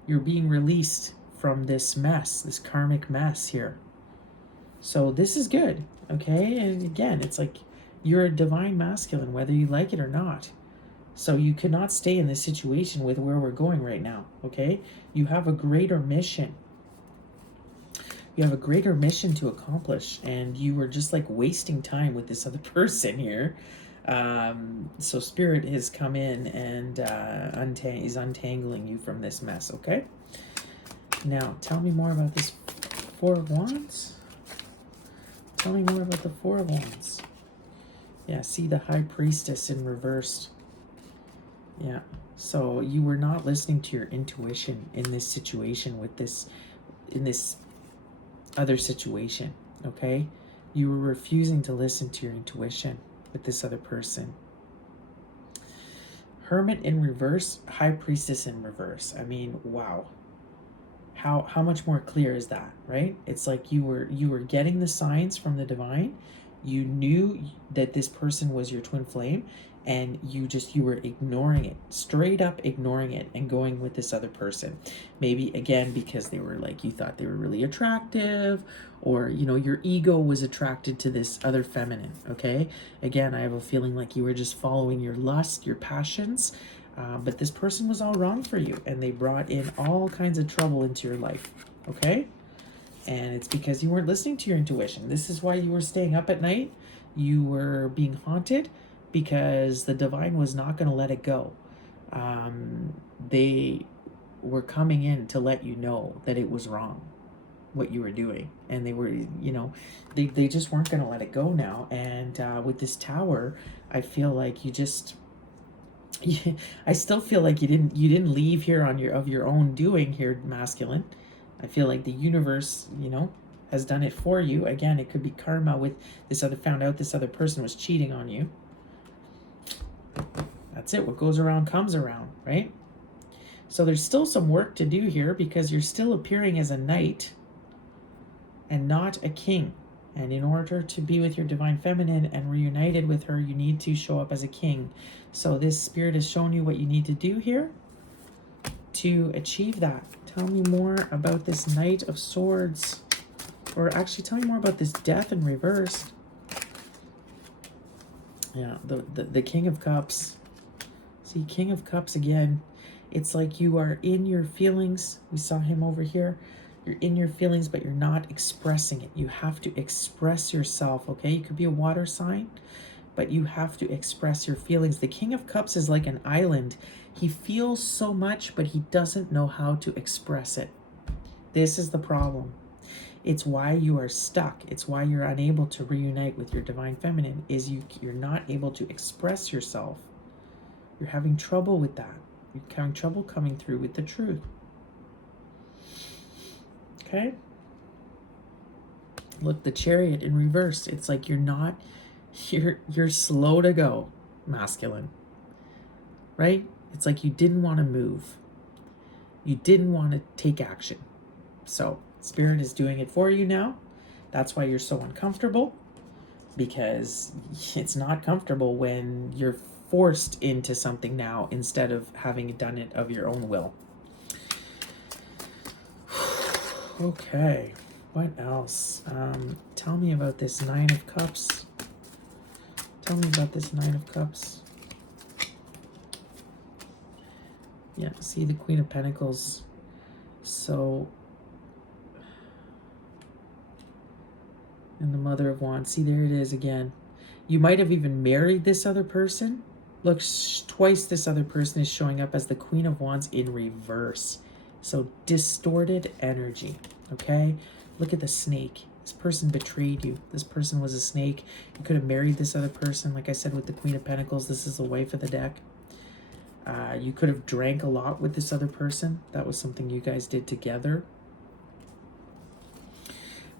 You're being released from this mess, this karmic mess here. So this is good, okay? And again, it's like you're a divine masculine, whether you like it or not. So you cannot stay in this situation with where we're going right now, okay? You have a greater mission. You have a greater mission to accomplish, and you were just like wasting time with this other person here. So Spirit has come in and is untangling you from this mess, okay? Now, tell me more about this Four of Wands. Tell me more about the Four of Wands. Yeah, see the High Priestess in reverse. Yeah, so you were not listening to your intuition in this situation with this, in this other situation, okay? You were refusing to listen to your intuition with this other person. Hermit in reverse, High Priestess in reverse. I mean, wow. How much more clear is that, right? It's like you were getting the signs from the divine. You knew that this person was your twin flame, and you were ignoring it, straight up ignoring it, and going with this other person. Maybe again because they were like, you thought they were really attractive, or you know, your ego was attracted to this other feminine, okay? Again, I have a feeling like you were just following your lust, your passions, but this person was all wrong for you, and they brought in all kinds of trouble into your life, okay? And it's because you weren't listening to your intuition. This is why you were staying up at night. You were being haunted because the divine was not going to let it go. They were coming in to let you know that it was wrong, what you were doing. And they were, you know, they just weren't going to let it go now. And with this tower, I feel like you just... I still feel like you didn't leave here on your own doing here, masculine. I feel like the universe, you know, has done it for you. Again, it could be karma with this other, found out this other person was cheating on you. That's it. What goes around comes around, right? So there's still some work to do here because you're still appearing as a knight and not a king. And in order to be with your divine feminine and reunited with her, you need to show up as a king. So this Spirit has shown you what you need to do here to achieve that. Tell me more about this Knight of Swords. Or actually, tell me more about this death in reverse. Yeah, the King of Cups. See, King of Cups again. It's like you are in your feelings. We saw him over here. You're in your feelings, but you're not expressing it. You have to express yourself, okay? You could be a water sign, but you have to express your feelings. The King of Cups is like an island. He feels so much, but he doesn't know how to express it. This is the problem. It's why you are stuck. It's why you're unable to reunite with your divine feminine, is you're not able to express yourself. You're having trouble with that. You're having trouble coming through with the truth. Okay? Look, the Chariot in reverse. It's like you're slow to go, masculine. Right? It's like you didn't want to move. You didn't want to take action. So, Spirit is doing it for you now. That's why you're so uncomfortable, because it's not comfortable when you're forced into something now instead of having done it of your own will. Okay, what else? Tell me about this Nine of Cups. Tell me about this Nine of Cups. Yeah, see the Queen of Pentacles. So, and the Mother of Wands. See, there it is again. You might have even married this other person. Look, twice this other person is showing up as the Queen of Wands in reverse. So distorted energy, okay? Look at the snake. This person betrayed you. This person was a snake. You could have married this other person. Like I said, with the Queen of Pentacles, this is the wife of the deck. You could have drank a lot with this other person. That was something you guys did together.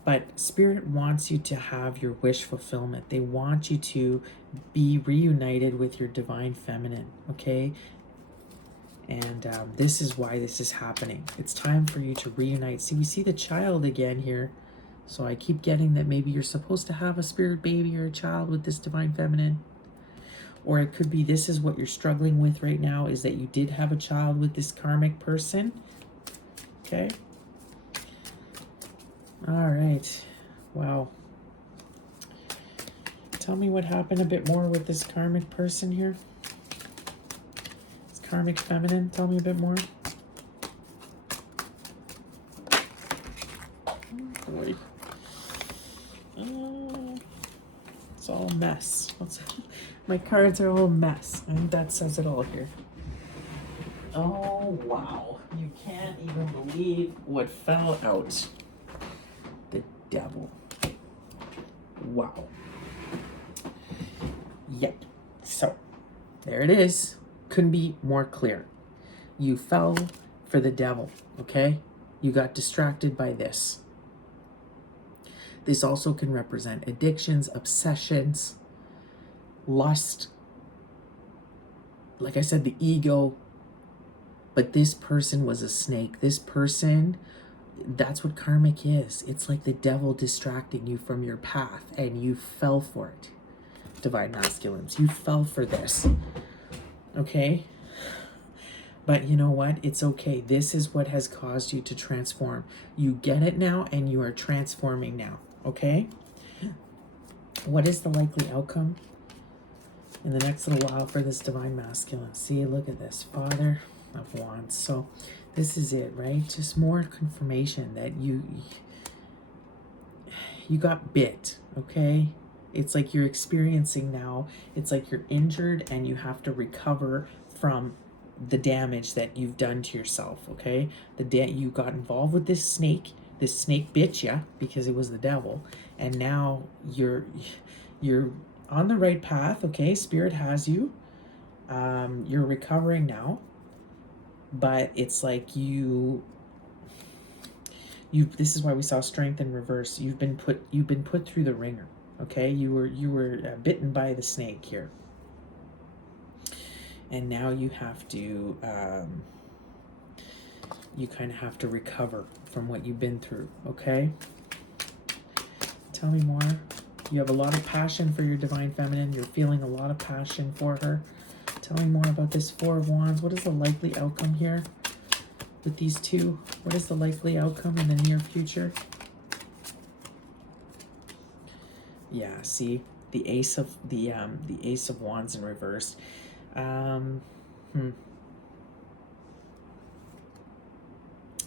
But Spirit wants you to have your wish fulfillment. They want you to be reunited with your divine feminine, okay? And this is why this is happening. It's time for you to reunite. See, we see the child again here. So I keep getting that maybe you're supposed to have a spirit baby or a child with this divine feminine. Or it could be this is what you're struggling with right now, is that you did have a child with this karmic person. Okay? All right. Wow. Tell me what happened a bit more with this karmic person here. This karmic feminine. Tell me a bit more. Oh, boy. It's all a mess. My cards are all a mess. I think that says it all here. Oh, wow. You can't even believe what fell out. The Devil. Wow. Yep. So, there it is. Couldn't be more clear. You fell for the Devil, okay? You got distracted by this. This also can represent addictions, obsessions, lust, like I said, the ego. But this person was a snake. This person, that's what karmic is. It's like the devil distracting you from your path, and you fell for it. Divine masculines, you fell for this. Okay? But you know what? It's okay. This is what has caused you to transform. You get it now, and you are transforming now. Okay? What is the likely outcome in the next little while for this divine masculine? See, look at this. Father of Wands. So this is it, right? Just more confirmation that you got bit, okay? It's like you're experiencing now. It's like you're injured and you have to recover from the damage that you've done to yourself, okay? You got involved with this snake. This snake bit you because it was the devil, and now you're on the right path, okay? Spirit has you. You're recovering now, but it's like you. This is why we saw strength in reverse. You've been put through the ringer, okay? You were bitten by the snake here, and now you have to. You kind of have to recover from what you've been through, okay? Tell me more. You have a lot of passion for your divine feminine. You're feeling a lot of passion for her. Tell me more about this Four of Wands. What is the likely outcome here with these two? What is the likely outcome in the near future? Yeah, see the Ace of Wands in reverse. Um, hmm.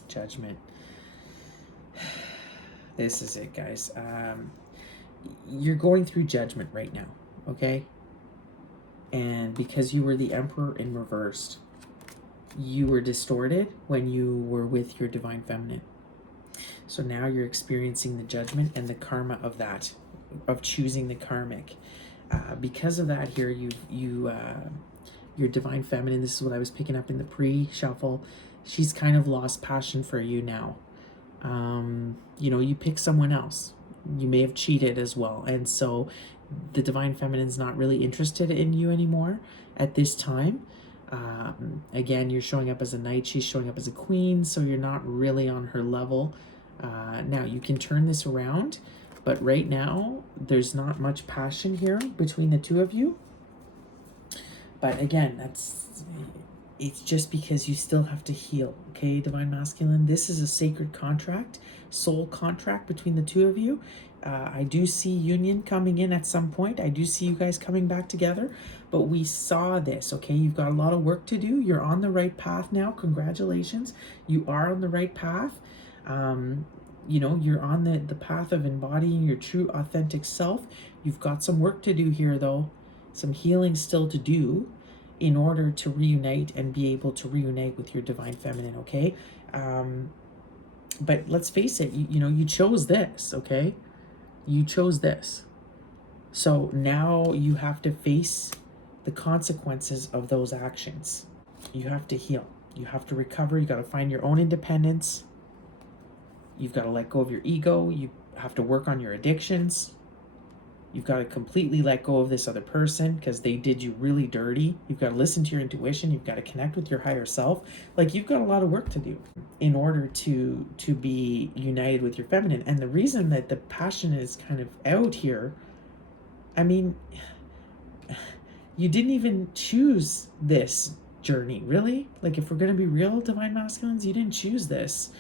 Judgment. This is it, guys. You're going through judgment right now, okay? And because you were the Emperor in reversed, you were distorted when you were with your divine feminine. So now you're experiencing the judgment and the karma of that, of choosing the karmic. Because of that, here your divine feminine. This is what I was picking up in the pre-shuffle. She's kind of lost passion for you now. You pick someone else. You may have cheated as well, and so the divine feminine's not really interested in you anymore at this time. Again, you're showing up as a knight, she's showing up as a queen, so you're not really on her level. Now you can turn this around, but right now there's not much passion here between the two of you. But again, it's just because you still have to heal, okay, divine masculine? This is a sacred contract, soul contract between the two of you. I do see union coming in at some point. I do see you guys coming back together, but we saw this, okay? You've got a lot of work to do. You're on the right path now. Congratulations. You are on the right path. You're on the path of embodying your true, authentic self. You've got some work to do here, though. Some healing still to do in order to reunite and be able to reunite with your divine feminine, okay? But let's face it, you chose this, okay? You chose this. So now you have to face the consequences of those actions. You have to heal. You have to recover. You got to find your own independence. You've got to let go of your ego. You have to work on your addictions. You've got to completely let go of this other person because they did you really dirty. You've got to listen to your intuition. You've got to connect with your higher self. Like, you've got a lot of work to do in order to be united with your feminine. And the reason that the passion is kind of out here, I mean, you didn't even choose this journey, really? Like, if we're going to be real, divine masculines, you didn't choose this.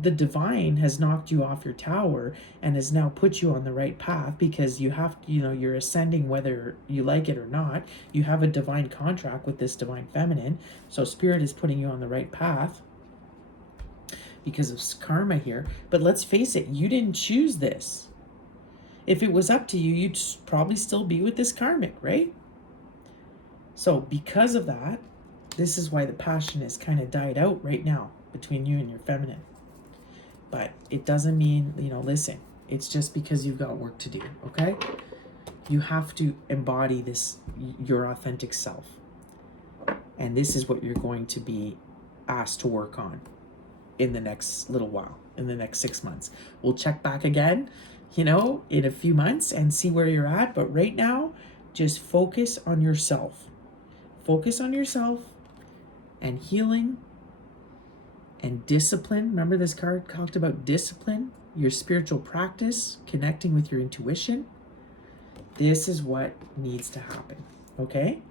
The divine has knocked you off your tower and has now put you on the right path because you have, you're ascending whether you like it or not. You have a divine contract with this divine feminine. So spirit is putting you on the right path because of karma here. But let's face it, you didn't choose this. If it was up to you, you'd probably still be with this karmic, right? So because of that, this is why the passion is kind of died out right now between you and your feminine. But it doesn't mean, listen, it's just because you've got work to do, okay? You have to embody this, your authentic self. And this is what you're going to be asked to work on in the next little while, in the next 6 months. We'll check back again, in a few months and see where you're at. But right now, just focus on yourself. Focus on yourself and healing and discipline. Remember, this card talked about discipline, your spiritual practice, connecting with your intuition. This is what needs to happen, okay?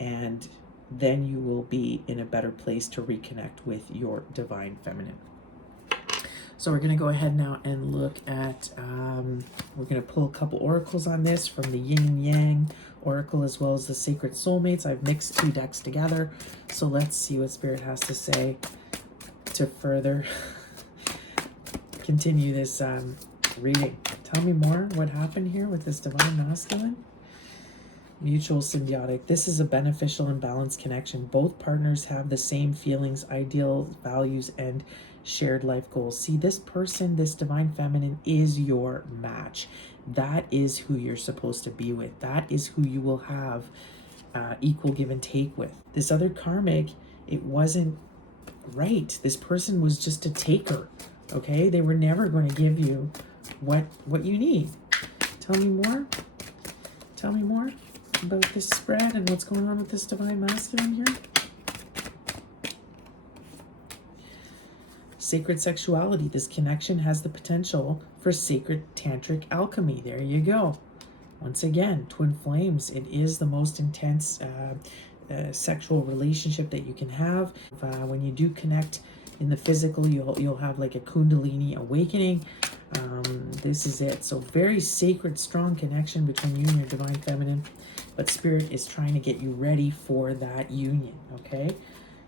And then you will be in a better place to reconnect with your divine feminine. So we're going to go ahead now and look at, we're going to pull a couple oracles on this from the Yin and Yang Oracle as well as the Sacred Soulmates. I've mixed 2 decks together. So let's see what Spirit has to say to further continue this reading. Tell me more. What happened here with this divine masculine? Mutual symbiotic. This is a beneficial and balanced connection. Both partners have the same feelings, ideals, values, and shared life goals. See, this person, this divine feminine, is your match. That is who you're supposed to be with. That is who you will have equal give and take with. This other karmic, it wasn't right. This person was just a taker, okay? They were never going to give you what you need. Tell me more. Tell me more about this spread and what's going on with this divine masculine here. Sacred sexuality. This connection has the potential for sacred tantric alchemy. There you go. Once again, twin flames. It is the most intense sexual relationship that you can have. When you do connect in the physical, you'll have like a kundalini awakening. this is it. So very sacred, strong connection between you and your divine feminine, but Spirit is trying to get you ready for that union, okay?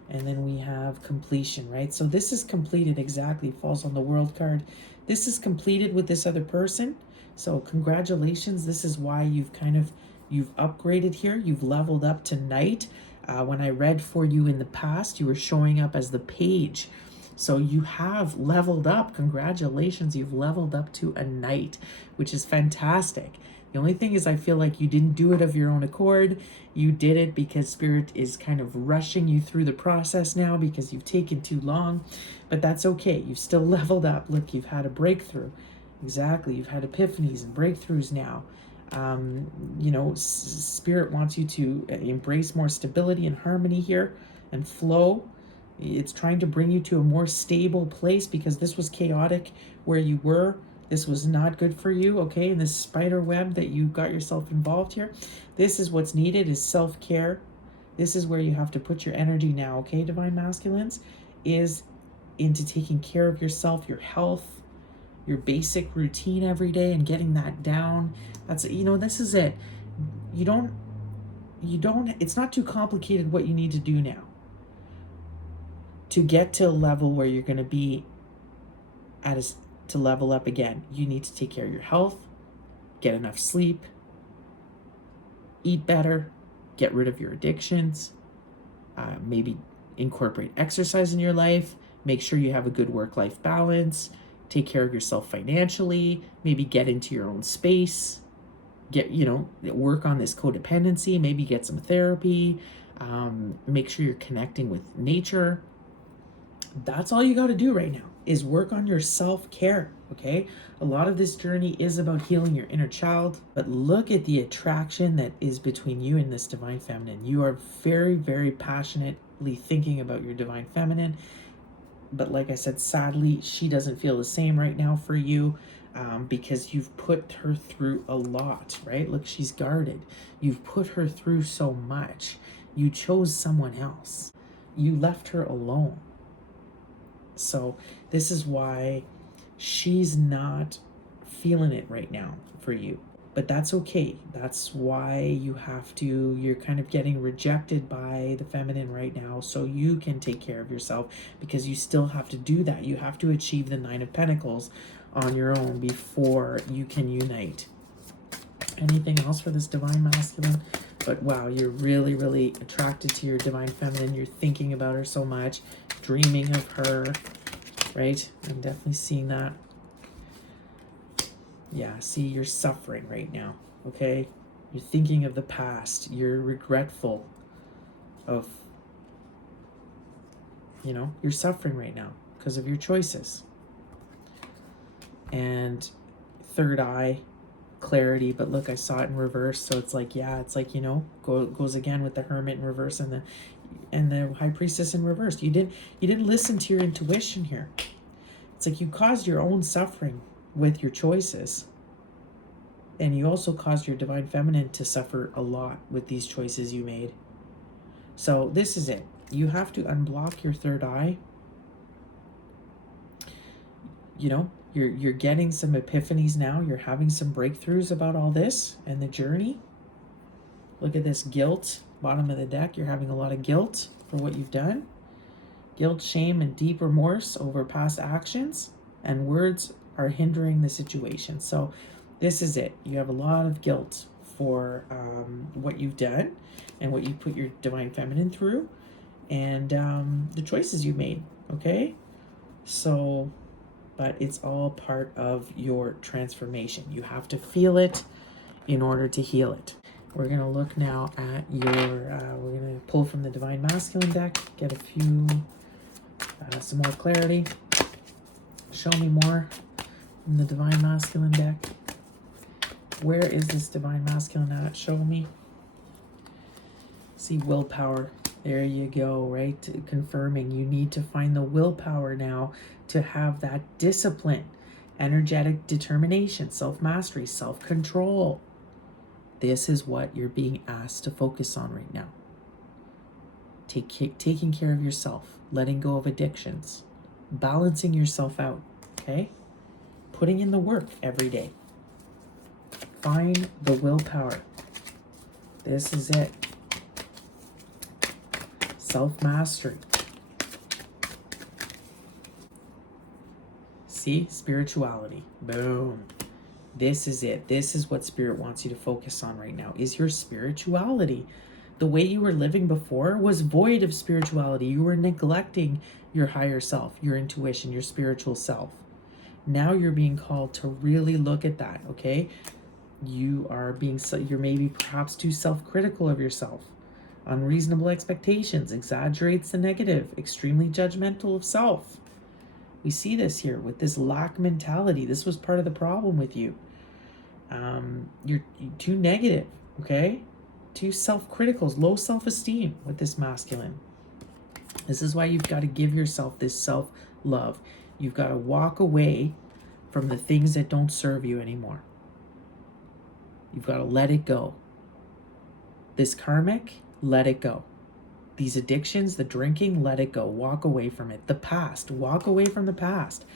And then we have completion, right? So this is completed exactly, falls on the World card. This is completed with this other person. So congratulations. This is why you've upgraded here. You've leveled up tonight. When I read for you in the past, you were showing up as the page. So you have leveled up. Congratulations. You've leveled up to a knight, which is fantastic. The only thing is I feel like you didn't do it of your own accord. You did it because Spirit is kind of rushing you through the process now because you've taken too long. But that's okay. You've still leveled up. Look, you've had a breakthrough. Exactly. You've had epiphanies and breakthroughs now. Spirit wants you to embrace more stability and harmony here and flow. It's trying to bring you to a more stable place because this was chaotic where you were. This was not good for you, okay? In this spider web that you got yourself involved here. This is what's needed, is self-care. This is where you have to put your energy now, okay, Divine Masculines? Is into taking care of yourself, your health, your basic routine every day and getting that down. That's, this is it. It's not too complicated what you need to do now to get to a level where you're going to be to level up again. You need to take care of your health, get enough sleep, eat better, get rid of your addictions, maybe incorporate exercise in your life, make sure you have a good work-life balance, take care of yourself financially, maybe get into your own space, work on this codependency, maybe get some therapy, make sure you're connecting with nature. That's all you got to do right now is work on your self-care, okay? A lot of this journey is about healing your inner child, but look at the attraction that is between you and this divine feminine. You are very, very passionately thinking about your divine feminine, but like I said, sadly, she doesn't feel the same right now for you because you've put her through a lot, right? Look, she's guarded. You've put her through so much. You chose someone else. You left her alone. So this is why she's not feeling it right now for you. But that's okay. That's why you're kind of getting rejected by the feminine right now so you can take care of yourself because you still have to do that. You have to achieve the 9 of Pentacles on your own before you can unite. Anything else for this divine masculine? But wow, you're really, really attracted to your divine feminine. You're thinking about her so much, dreaming of her, right? I'm definitely seeing that. Yeah, see, you're suffering right now, okay? You're thinking of the past. You're regretful of, you're suffering right now because of your choices. And third eye, clarity, but look, I saw it in reverse, so it's like, goes again with the Hermit in reverse and the High Priestess in reverse. You didn't listen to your intuition here. It's like you caused your own suffering with your choices, and you also caused your divine feminine to suffer a lot with these choices you made. So this is it. You have to unblock your third eye. You're getting some epiphanies now. You're having some breakthroughs about all this and the journey. Look at this guilt, bottom of the deck. You're having a lot of guilt for what you've done. Guilt, shame, and deep remorse over past actions, and words are hindering the situation. So this is it. You have a lot of guilt for what you've done and what you put your divine feminine through and the choices you made, okay? So, but it's all part of your transformation. You have to feel it in order to heal it. We're going to look now at we're going to pull from the Divine Masculine deck, get some more clarity. Show me more in the Divine Masculine deck. Where is this Divine Masculine at? Show me. See, willpower. There you go, right? Confirming you need to find the willpower now to have that discipline, energetic determination, self-mastery, self-control. This is what you're being asked to focus on right now. Taking care of yourself, letting go of addictions, balancing yourself out, okay? putting in the work every day. Find the willpower. This is it. Self-mastery. See? Spirituality. Boom. This is it. This is what Spirit wants you to focus on right now, is your spirituality. The way you were living before was void of spirituality. You were neglecting your higher self, your intuition, your spiritual self. Now you're being called to really look at that, okay? You're maybe perhaps too self-critical of yourself. Unreasonable expectations, exaggerates the negative, extremely judgmental of self. We see this here with this lack mentality. This was part of the problem with you. You're too negative, okay? Too self-critical, low self-esteem with this masculine. This is why you've got to give yourself this self-love. You've got to walk away from the things that don't serve you anymore. You've got to let it go. This karmic, let it go. These addictions, the drinking, let it go. Walk away from it. The past, walk away from the past.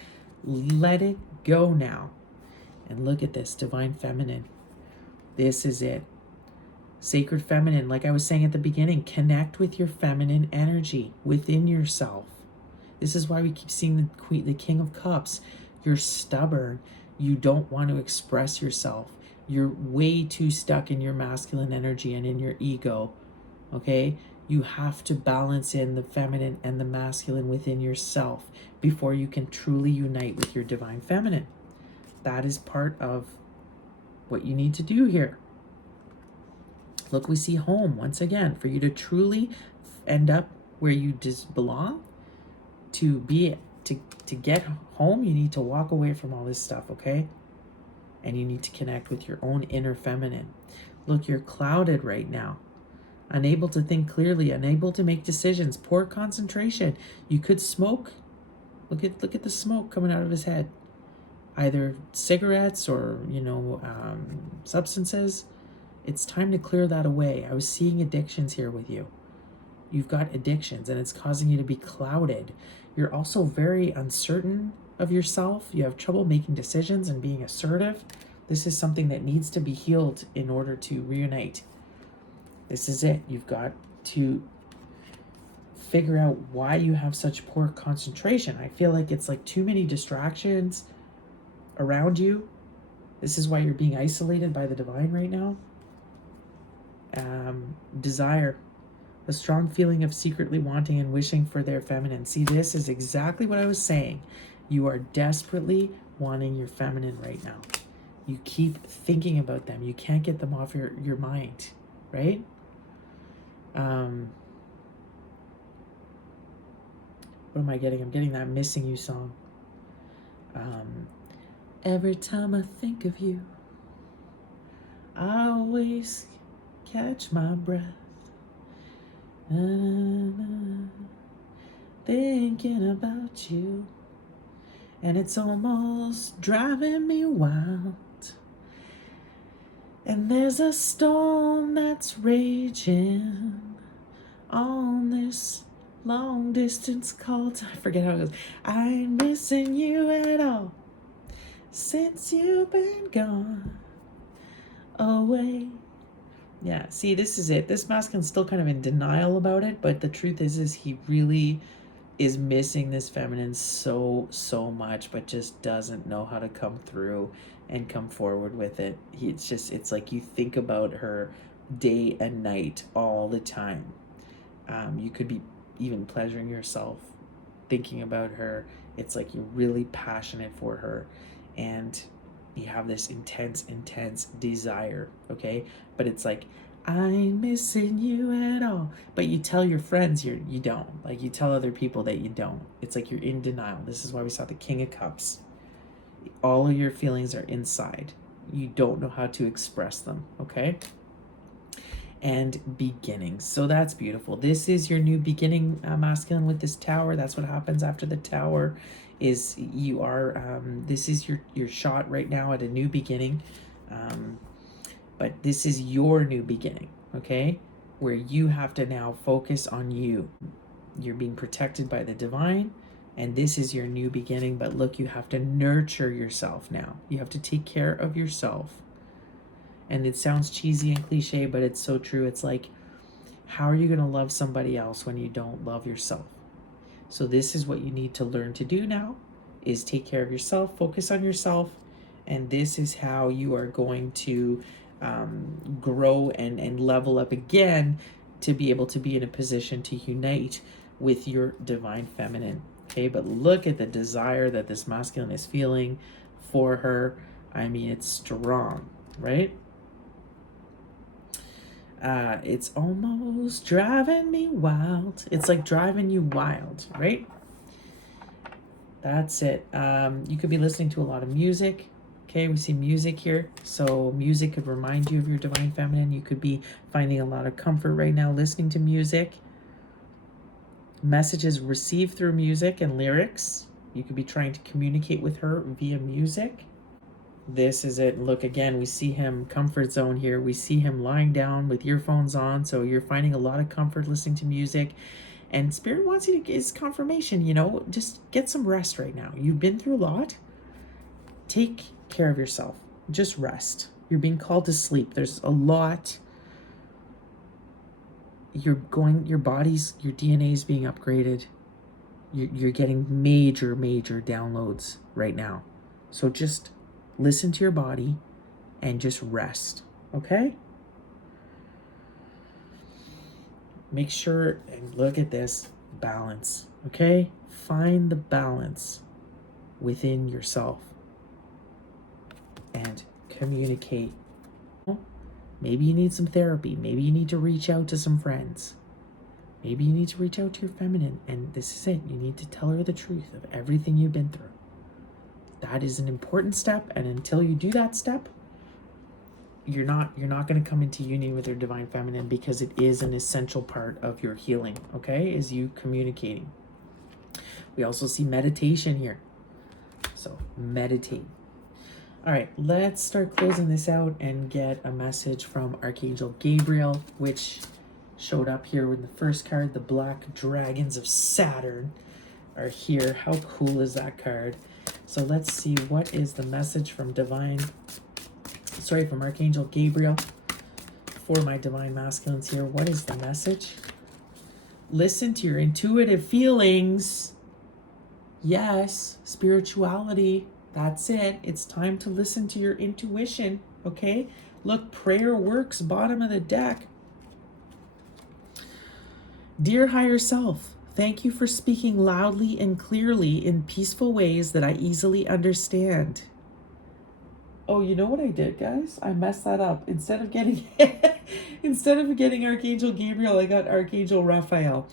Let it go now. And look at this, divine feminine. This is it. Sacred feminine, like I was saying at the beginning, connect with your feminine energy within yourself. This is why we keep seeing the King of Cups. You're stubborn. You don't want to express yourself. You're way too stuck in your masculine energy and in your ego, okay? You have to balance in the feminine and the masculine within yourself before you can truly unite with your divine feminine. That is part of what you need to do here. Look, we see home once again. For you to truly end up where you belong, to get home, you need to walk away from all this stuff, okay? And you need to connect with your own inner feminine. Look, you're clouded right now. Unable to think clearly, unable to make decisions, poor concentration. You could smoke. Look at the smoke coming out of his head. Either cigarettes or, substances. It's time to clear that away. I was seeing addictions here with you. You've got addictions and it's causing you to be clouded. You're also very uncertain of yourself. You have trouble making decisions and being assertive. This is something that needs to be healed in order to reunite. This is it. You've got to figure out why you have such poor concentration. I feel like it's like too many distractions around you. This is why you're being isolated by the divine right now. Desire. A strong feeling of secretly wanting and wishing for their feminine. See, this is exactly what I was saying. You are desperately wanting your feminine right now. You keep thinking about them. You can't get them off your mind, right? What am I getting? I'm getting that Missing You song. Every time I think of you, I always catch my breath. Thinking about you, and it's almost driving me wild. And there's a storm that's raging on this long distance call. I forget how it goes. I'm missing you at all since you've been gone away. Yeah, see, this is it. This masculine's still kind of in denial about it, but the truth is he really is missing this feminine so much, but just doesn't know how to come through and come forward with it. It's like you think about her day and night all the time. You could be even pleasuring yourself thinking about her. It's like you're really passionate for her, and you have this intense desire, okay? But it's like, I'm missing you at all. But you tell your friends you don't. Like, you tell other people that you don't. It's like you're in denial. This is why we saw the King of Cups. All of your feelings are inside. You don't know how to express them, okay? And beginnings. So that's beautiful. This is your new beginning, masculine, with this tower. That's what happens after the tower. Is you are this is your shot right now at a new beginning, but this is your new beginning, okay, where you have to now focus on you. You're being protected by the divine. And this is your new beginning. But look, you have to nurture yourself now. You have to take care of yourself. And it sounds cheesy and cliche, but it's so true. It's like, how are you going to love somebody else when you don't love yourself? So this is what you need to learn to do now, is take care of yourself, focus on yourself. And this is how you are going to grow and level up again to be able to be in a position to unite with your divine feminine. Okay, but look at the desire that this masculine is feeling for her. I mean, it's strong, right? It's almost driving me wild. It's like driving you wild, right? That's it. You could be listening to a lot of music. Okay, we see music here. So music could remind you of your divine feminine. You could be finding a lot of comfort right now listening to music. Messages received through music and lyrics. You could be trying to communicate with her via music. This is it. Look, again, we see him comfort zone here. We see him lying down with earphones on. So you're finding a lot of comfort listening to music. And Spirit wants you to get his confirmation, just get some rest right now. You've been through a lot. Take care of yourself. Just rest. You're being called to sleep. There's a lot. Your body's, your DNA is being upgraded. You're getting major downloads right now. So just listen to your body and just rest, okay? Make sure, and look at this, balance, okay? Find the balance within yourself and communicate. Maybe you need some therapy. Maybe you need to reach out to some friends. Maybe you need to reach out to your feminine, and this is it. You need to tell her the truth of everything you've been through. That is an important step, and until you do that step, you're not going to come into union with your divine feminine, because it is an essential part of your healing, okay? Is you communicating. We also see meditation here. So meditate. All right, let's start closing this out and get a message from Archangel Gabriel, which showed up here with the first card. The black dragons of Saturn are here. How cool is that card? So let's see, what is the message from from Archangel Gabriel for my divine masculines here. What is the message? Listen to your intuitive feelings. Yes, spirituality. That's it. It's time to listen to your intuition, okay? Look, prayer works, bottom of the deck. Dear higher self, thank you for speaking loudly and clearly in peaceful ways that I easily understand. Oh, you know what I did, guys? I messed that up. Instead of getting Archangel Gabriel, I got Archangel Raphael.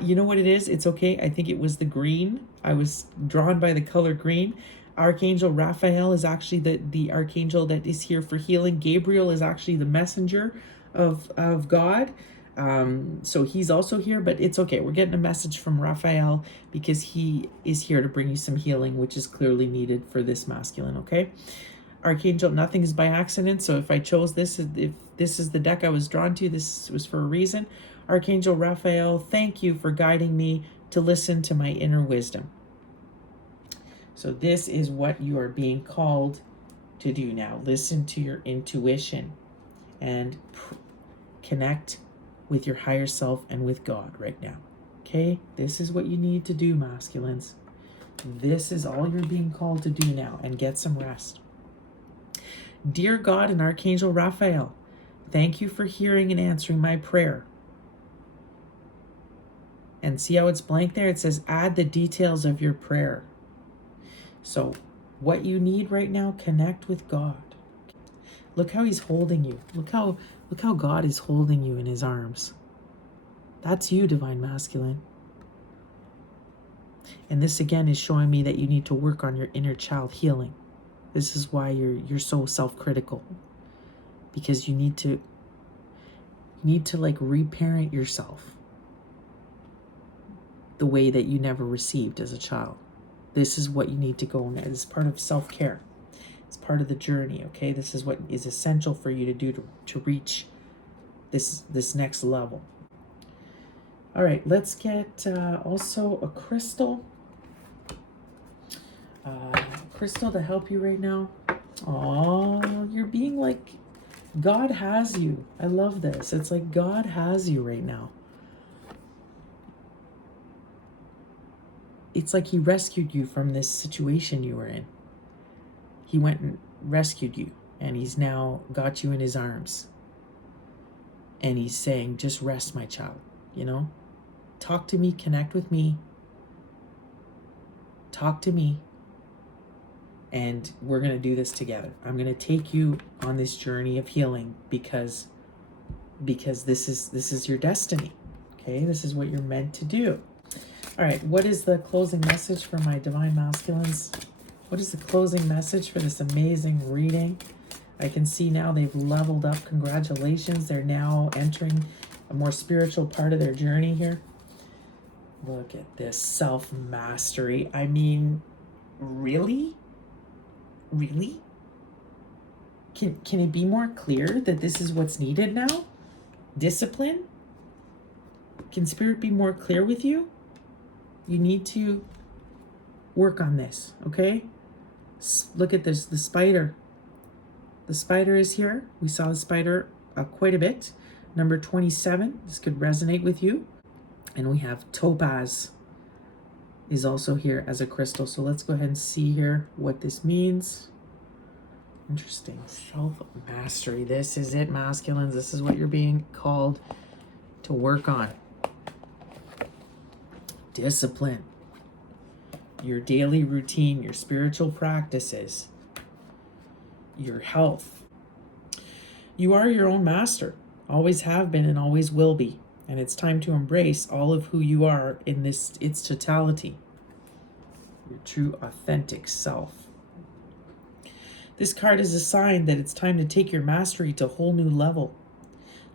You know what it is? It's okay. I think it was the green. I was drawn by the color green. Archangel Raphael is actually the archangel that is here for healing. Gabriel is actually the messenger of God. So he's also here, but it's okay. We're getting a message from Raphael because he is here to bring you some healing, which is clearly needed for this masculine, okay? Archangel, nothing is by accident. So if I chose this, if this is the deck I was drawn to, this was for a reason. Archangel Raphael, thank you for guiding me to listen to my inner wisdom. So this is what you are being called to do now. Listen to your intuition and connect with your higher self and with God right now. Okay? This is what you need to do, masculines. This is all you're being called to do now, and get some rest. Dear God and Archangel Raphael, thank you for hearing and answering my prayer. And see how it's blank there? It says, add the details of your prayer. So what you need right now, connect with God. Look how he's holding you. Look how God is holding you in his arms. That's you, divine masculine. And this again is showing me that you need to work on your inner child healing. This is why you're so self-critical, because you need to like reparent yourself the way that you never received as a child. This is what you need to go on. It's part of self-care. It's part of the journey, okay? This is what is essential for you to do to reach this next level. All right, let's get also a crystal Crystal to help you right now. Oh, you're being like, God has you. I love this. It's like God has you right now. It's like he rescued you from this situation you were in. He went and rescued you, and he's now got you in his arms. And he's saying, just rest, my child, you know? Talk to me, connect with me. Talk to me. And we're going to do this together. I'm going to take you on this journey of healing because this is your destiny. Okay? This is what you're meant to do. All right, what is the closing message for my divine masculines? What is the closing message for this amazing reading? I can see now they've leveled up. Congratulations. They're now entering a more spiritual part of their journey here. Look at this self-mastery. I mean, really? Really? Can it be more clear that this is what's needed now? Discipline? Can Spirit be more clear with you? You need to work on this, okay? Look at this, the spider. The spider is here. We saw the spider quite a bit. Number 27, this could resonate with you. And we have topaz is also here as a crystal. So let's go ahead and see here what this means. Interesting. Self-mastery. This is it, masculines. This is what you're being called to work on. Discipline. Your daily routine, your spiritual practices, your health. You are your own master. Always have been and always will be. And it's time to embrace all of who you are in its totality. Your true, authentic self. This card is a sign that it's time to take your mastery to a whole new level.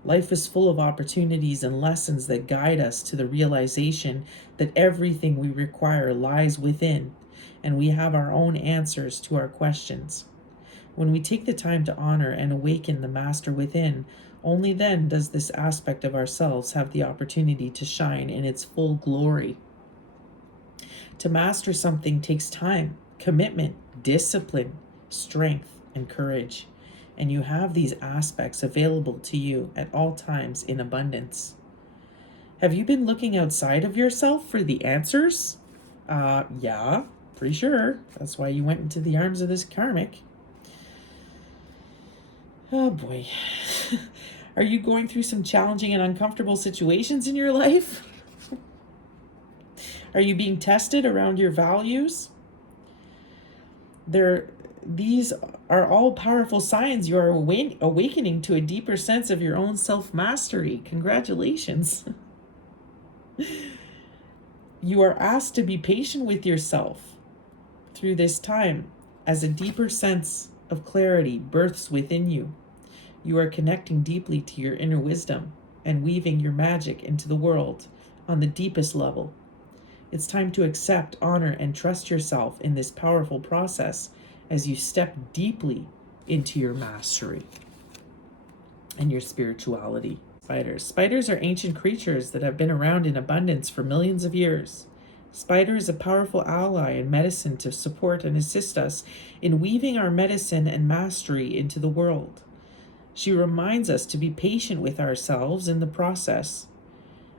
Life is full of opportunities and lessons that guide us to the realization that everything we require lies within, and we have our own answers to our questions. When we take the time to honor and awaken the master within, only then does this aspect of ourselves have the opportunity to shine in its full glory. To master something takes time, commitment, discipline, strength, and courage. And you have these aspects available to you at all times in abundance. Have you been looking outside of yourself for the answers? Yeah, pretty sure. That's why you went into the arms of this karmic. Oh boy. Are you going through some challenging and uncomfortable situations in your life? Are you being tested around your values? These are all powerful signs you are awakening to a deeper sense of your own self-mastery. Congratulations. You are asked to be patient with yourself through this time as a deeper sense of clarity births within you. You are connecting deeply to your inner wisdom and weaving your magic into the world on the deepest level. It's time to accept, honor, and trust yourself in this powerful process as you step deeply into your mastery and your spirituality. Spiders are ancient creatures that have been around in abundance for millions of years. Spider is a powerful ally in medicine to support and assist us in weaving our medicine and mastery into the world. She reminds us to be patient with ourselves in the process,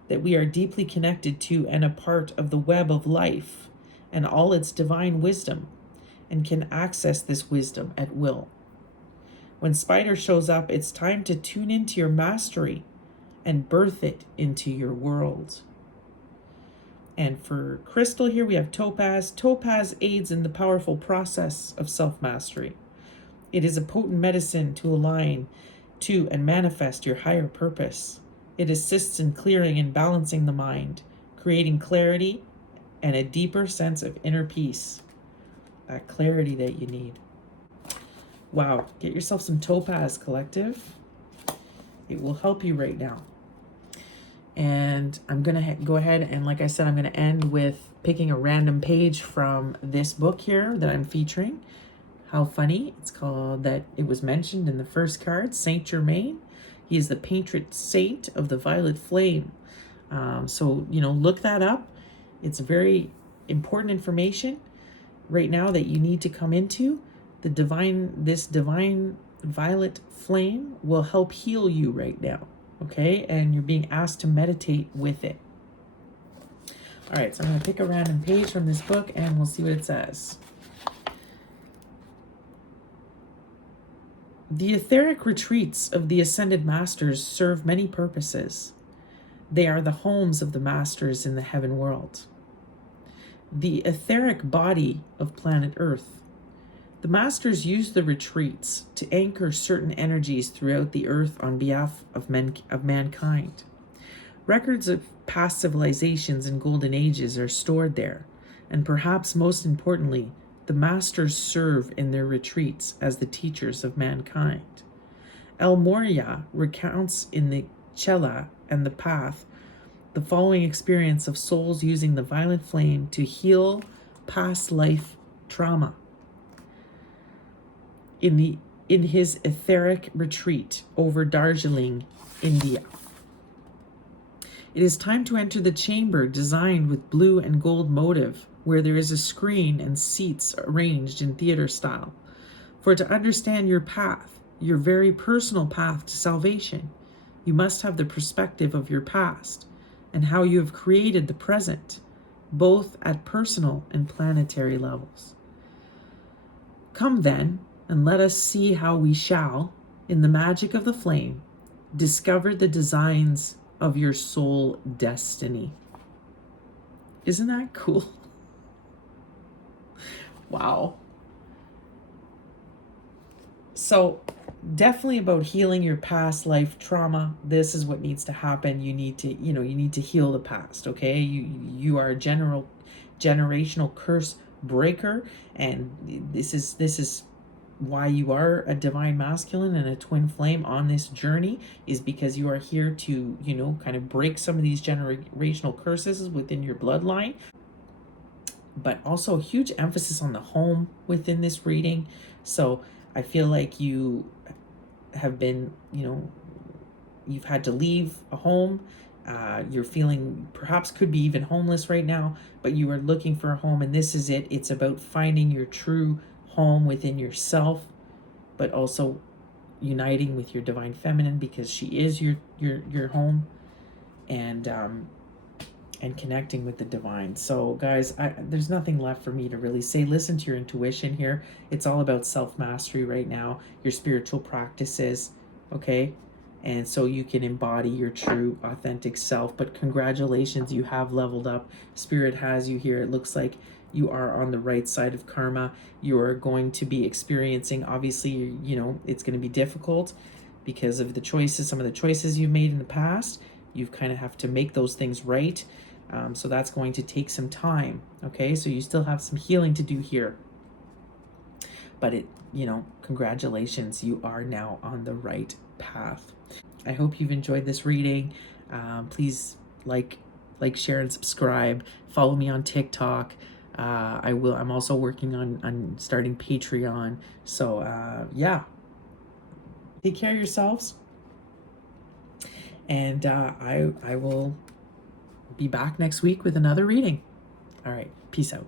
that we are deeply connected to and a part of the web of life and all its divine wisdom, and can access this wisdom at will. When Spider shows up, it's time to tune into your mastery and birth it into your world. And for Crystal here, we have Topaz. Topaz aids in the powerful process of self-mastery. It is a potent medicine to align to and manifest your higher purpose. It assists in clearing and balancing the mind, creating clarity and a deeper sense of inner peace. That clarity that you need. Wow, get yourself some Topaz, collective. It will help you right now. And I'm going to go ahead and, like I said, I'm going to end with picking a random page from this book here that I'm featuring. How funny. It's called, that it was mentioned in the first card, Saint Germain. He is the patron saint of the violet flame. So, look that up. It's very important information. right now that you need to come into, this divine violet flame will help heal you right now. Okay, and you're being asked to meditate with it. All right, so I'm going to pick a random page from this book and we'll see what it says. The etheric retreats of the Ascended Masters serve many purposes. They are the homes of the Masters in the heaven world. The etheric body of planet Earth. The Masters use the retreats to anchor certain energies throughout the Earth on behalf of mankind. Records of past civilizations and golden ages are stored there, and perhaps most importantly, the Masters serve in their retreats as the teachers of mankind. El Moria recounts in the Chela and the Path the following experience of souls using the violet flame to heal past life trauma. In his etheric retreat over Darjeeling, India. It is time to enter the chamber designed with blue and gold motif, where there is a screen and seats arranged in theater style. For to understand your path, your very personal path to salvation, you must have the perspective of your past and how you have created the present, both at personal and planetary levels. Come then, and let us see how we shall, in the magic of the flame, discover the designs of your soul destiny. Isn't that cool? Wow. So definitely about healing your past life trauma. This is what needs to happen. You need to heal the past. Okay. You are a generational curse breaker. And this is why you are a divine masculine and a twin flame on this journey, is because you are here to, kind of break some of these generational curses within your bloodline. But also a huge emphasis on the home within this reading. So I feel like you have been, you've had to leave a home. You're feeling perhaps could be even homeless right now, but you are looking for a home, and this is it. It's about finding your true home within yourself, but also uniting with your divine feminine, because she is your home, and connecting with the divine. So guys, there's nothing left for me to really say. Listen to your intuition here. It's all about self-mastery right now, your spiritual practices, okay? And so you can embody your true authentic self. But congratulations, you have leveled up. Spirit has you here. It looks like you are on the right side of karma. You are going to be experiencing, obviously, it's going to be difficult because of some of the choices you've made in the past. You kind of have to make those things right. So that's going to take some time. Okay, so you still have some healing to do here. But congratulations, you are now on the right path. I hope you've enjoyed this reading. Please like, share, and subscribe. Follow me on TikTok. I'm also working on starting Patreon. So yeah, take care of yourselves. And I will be back next week with another reading. All right, peace out.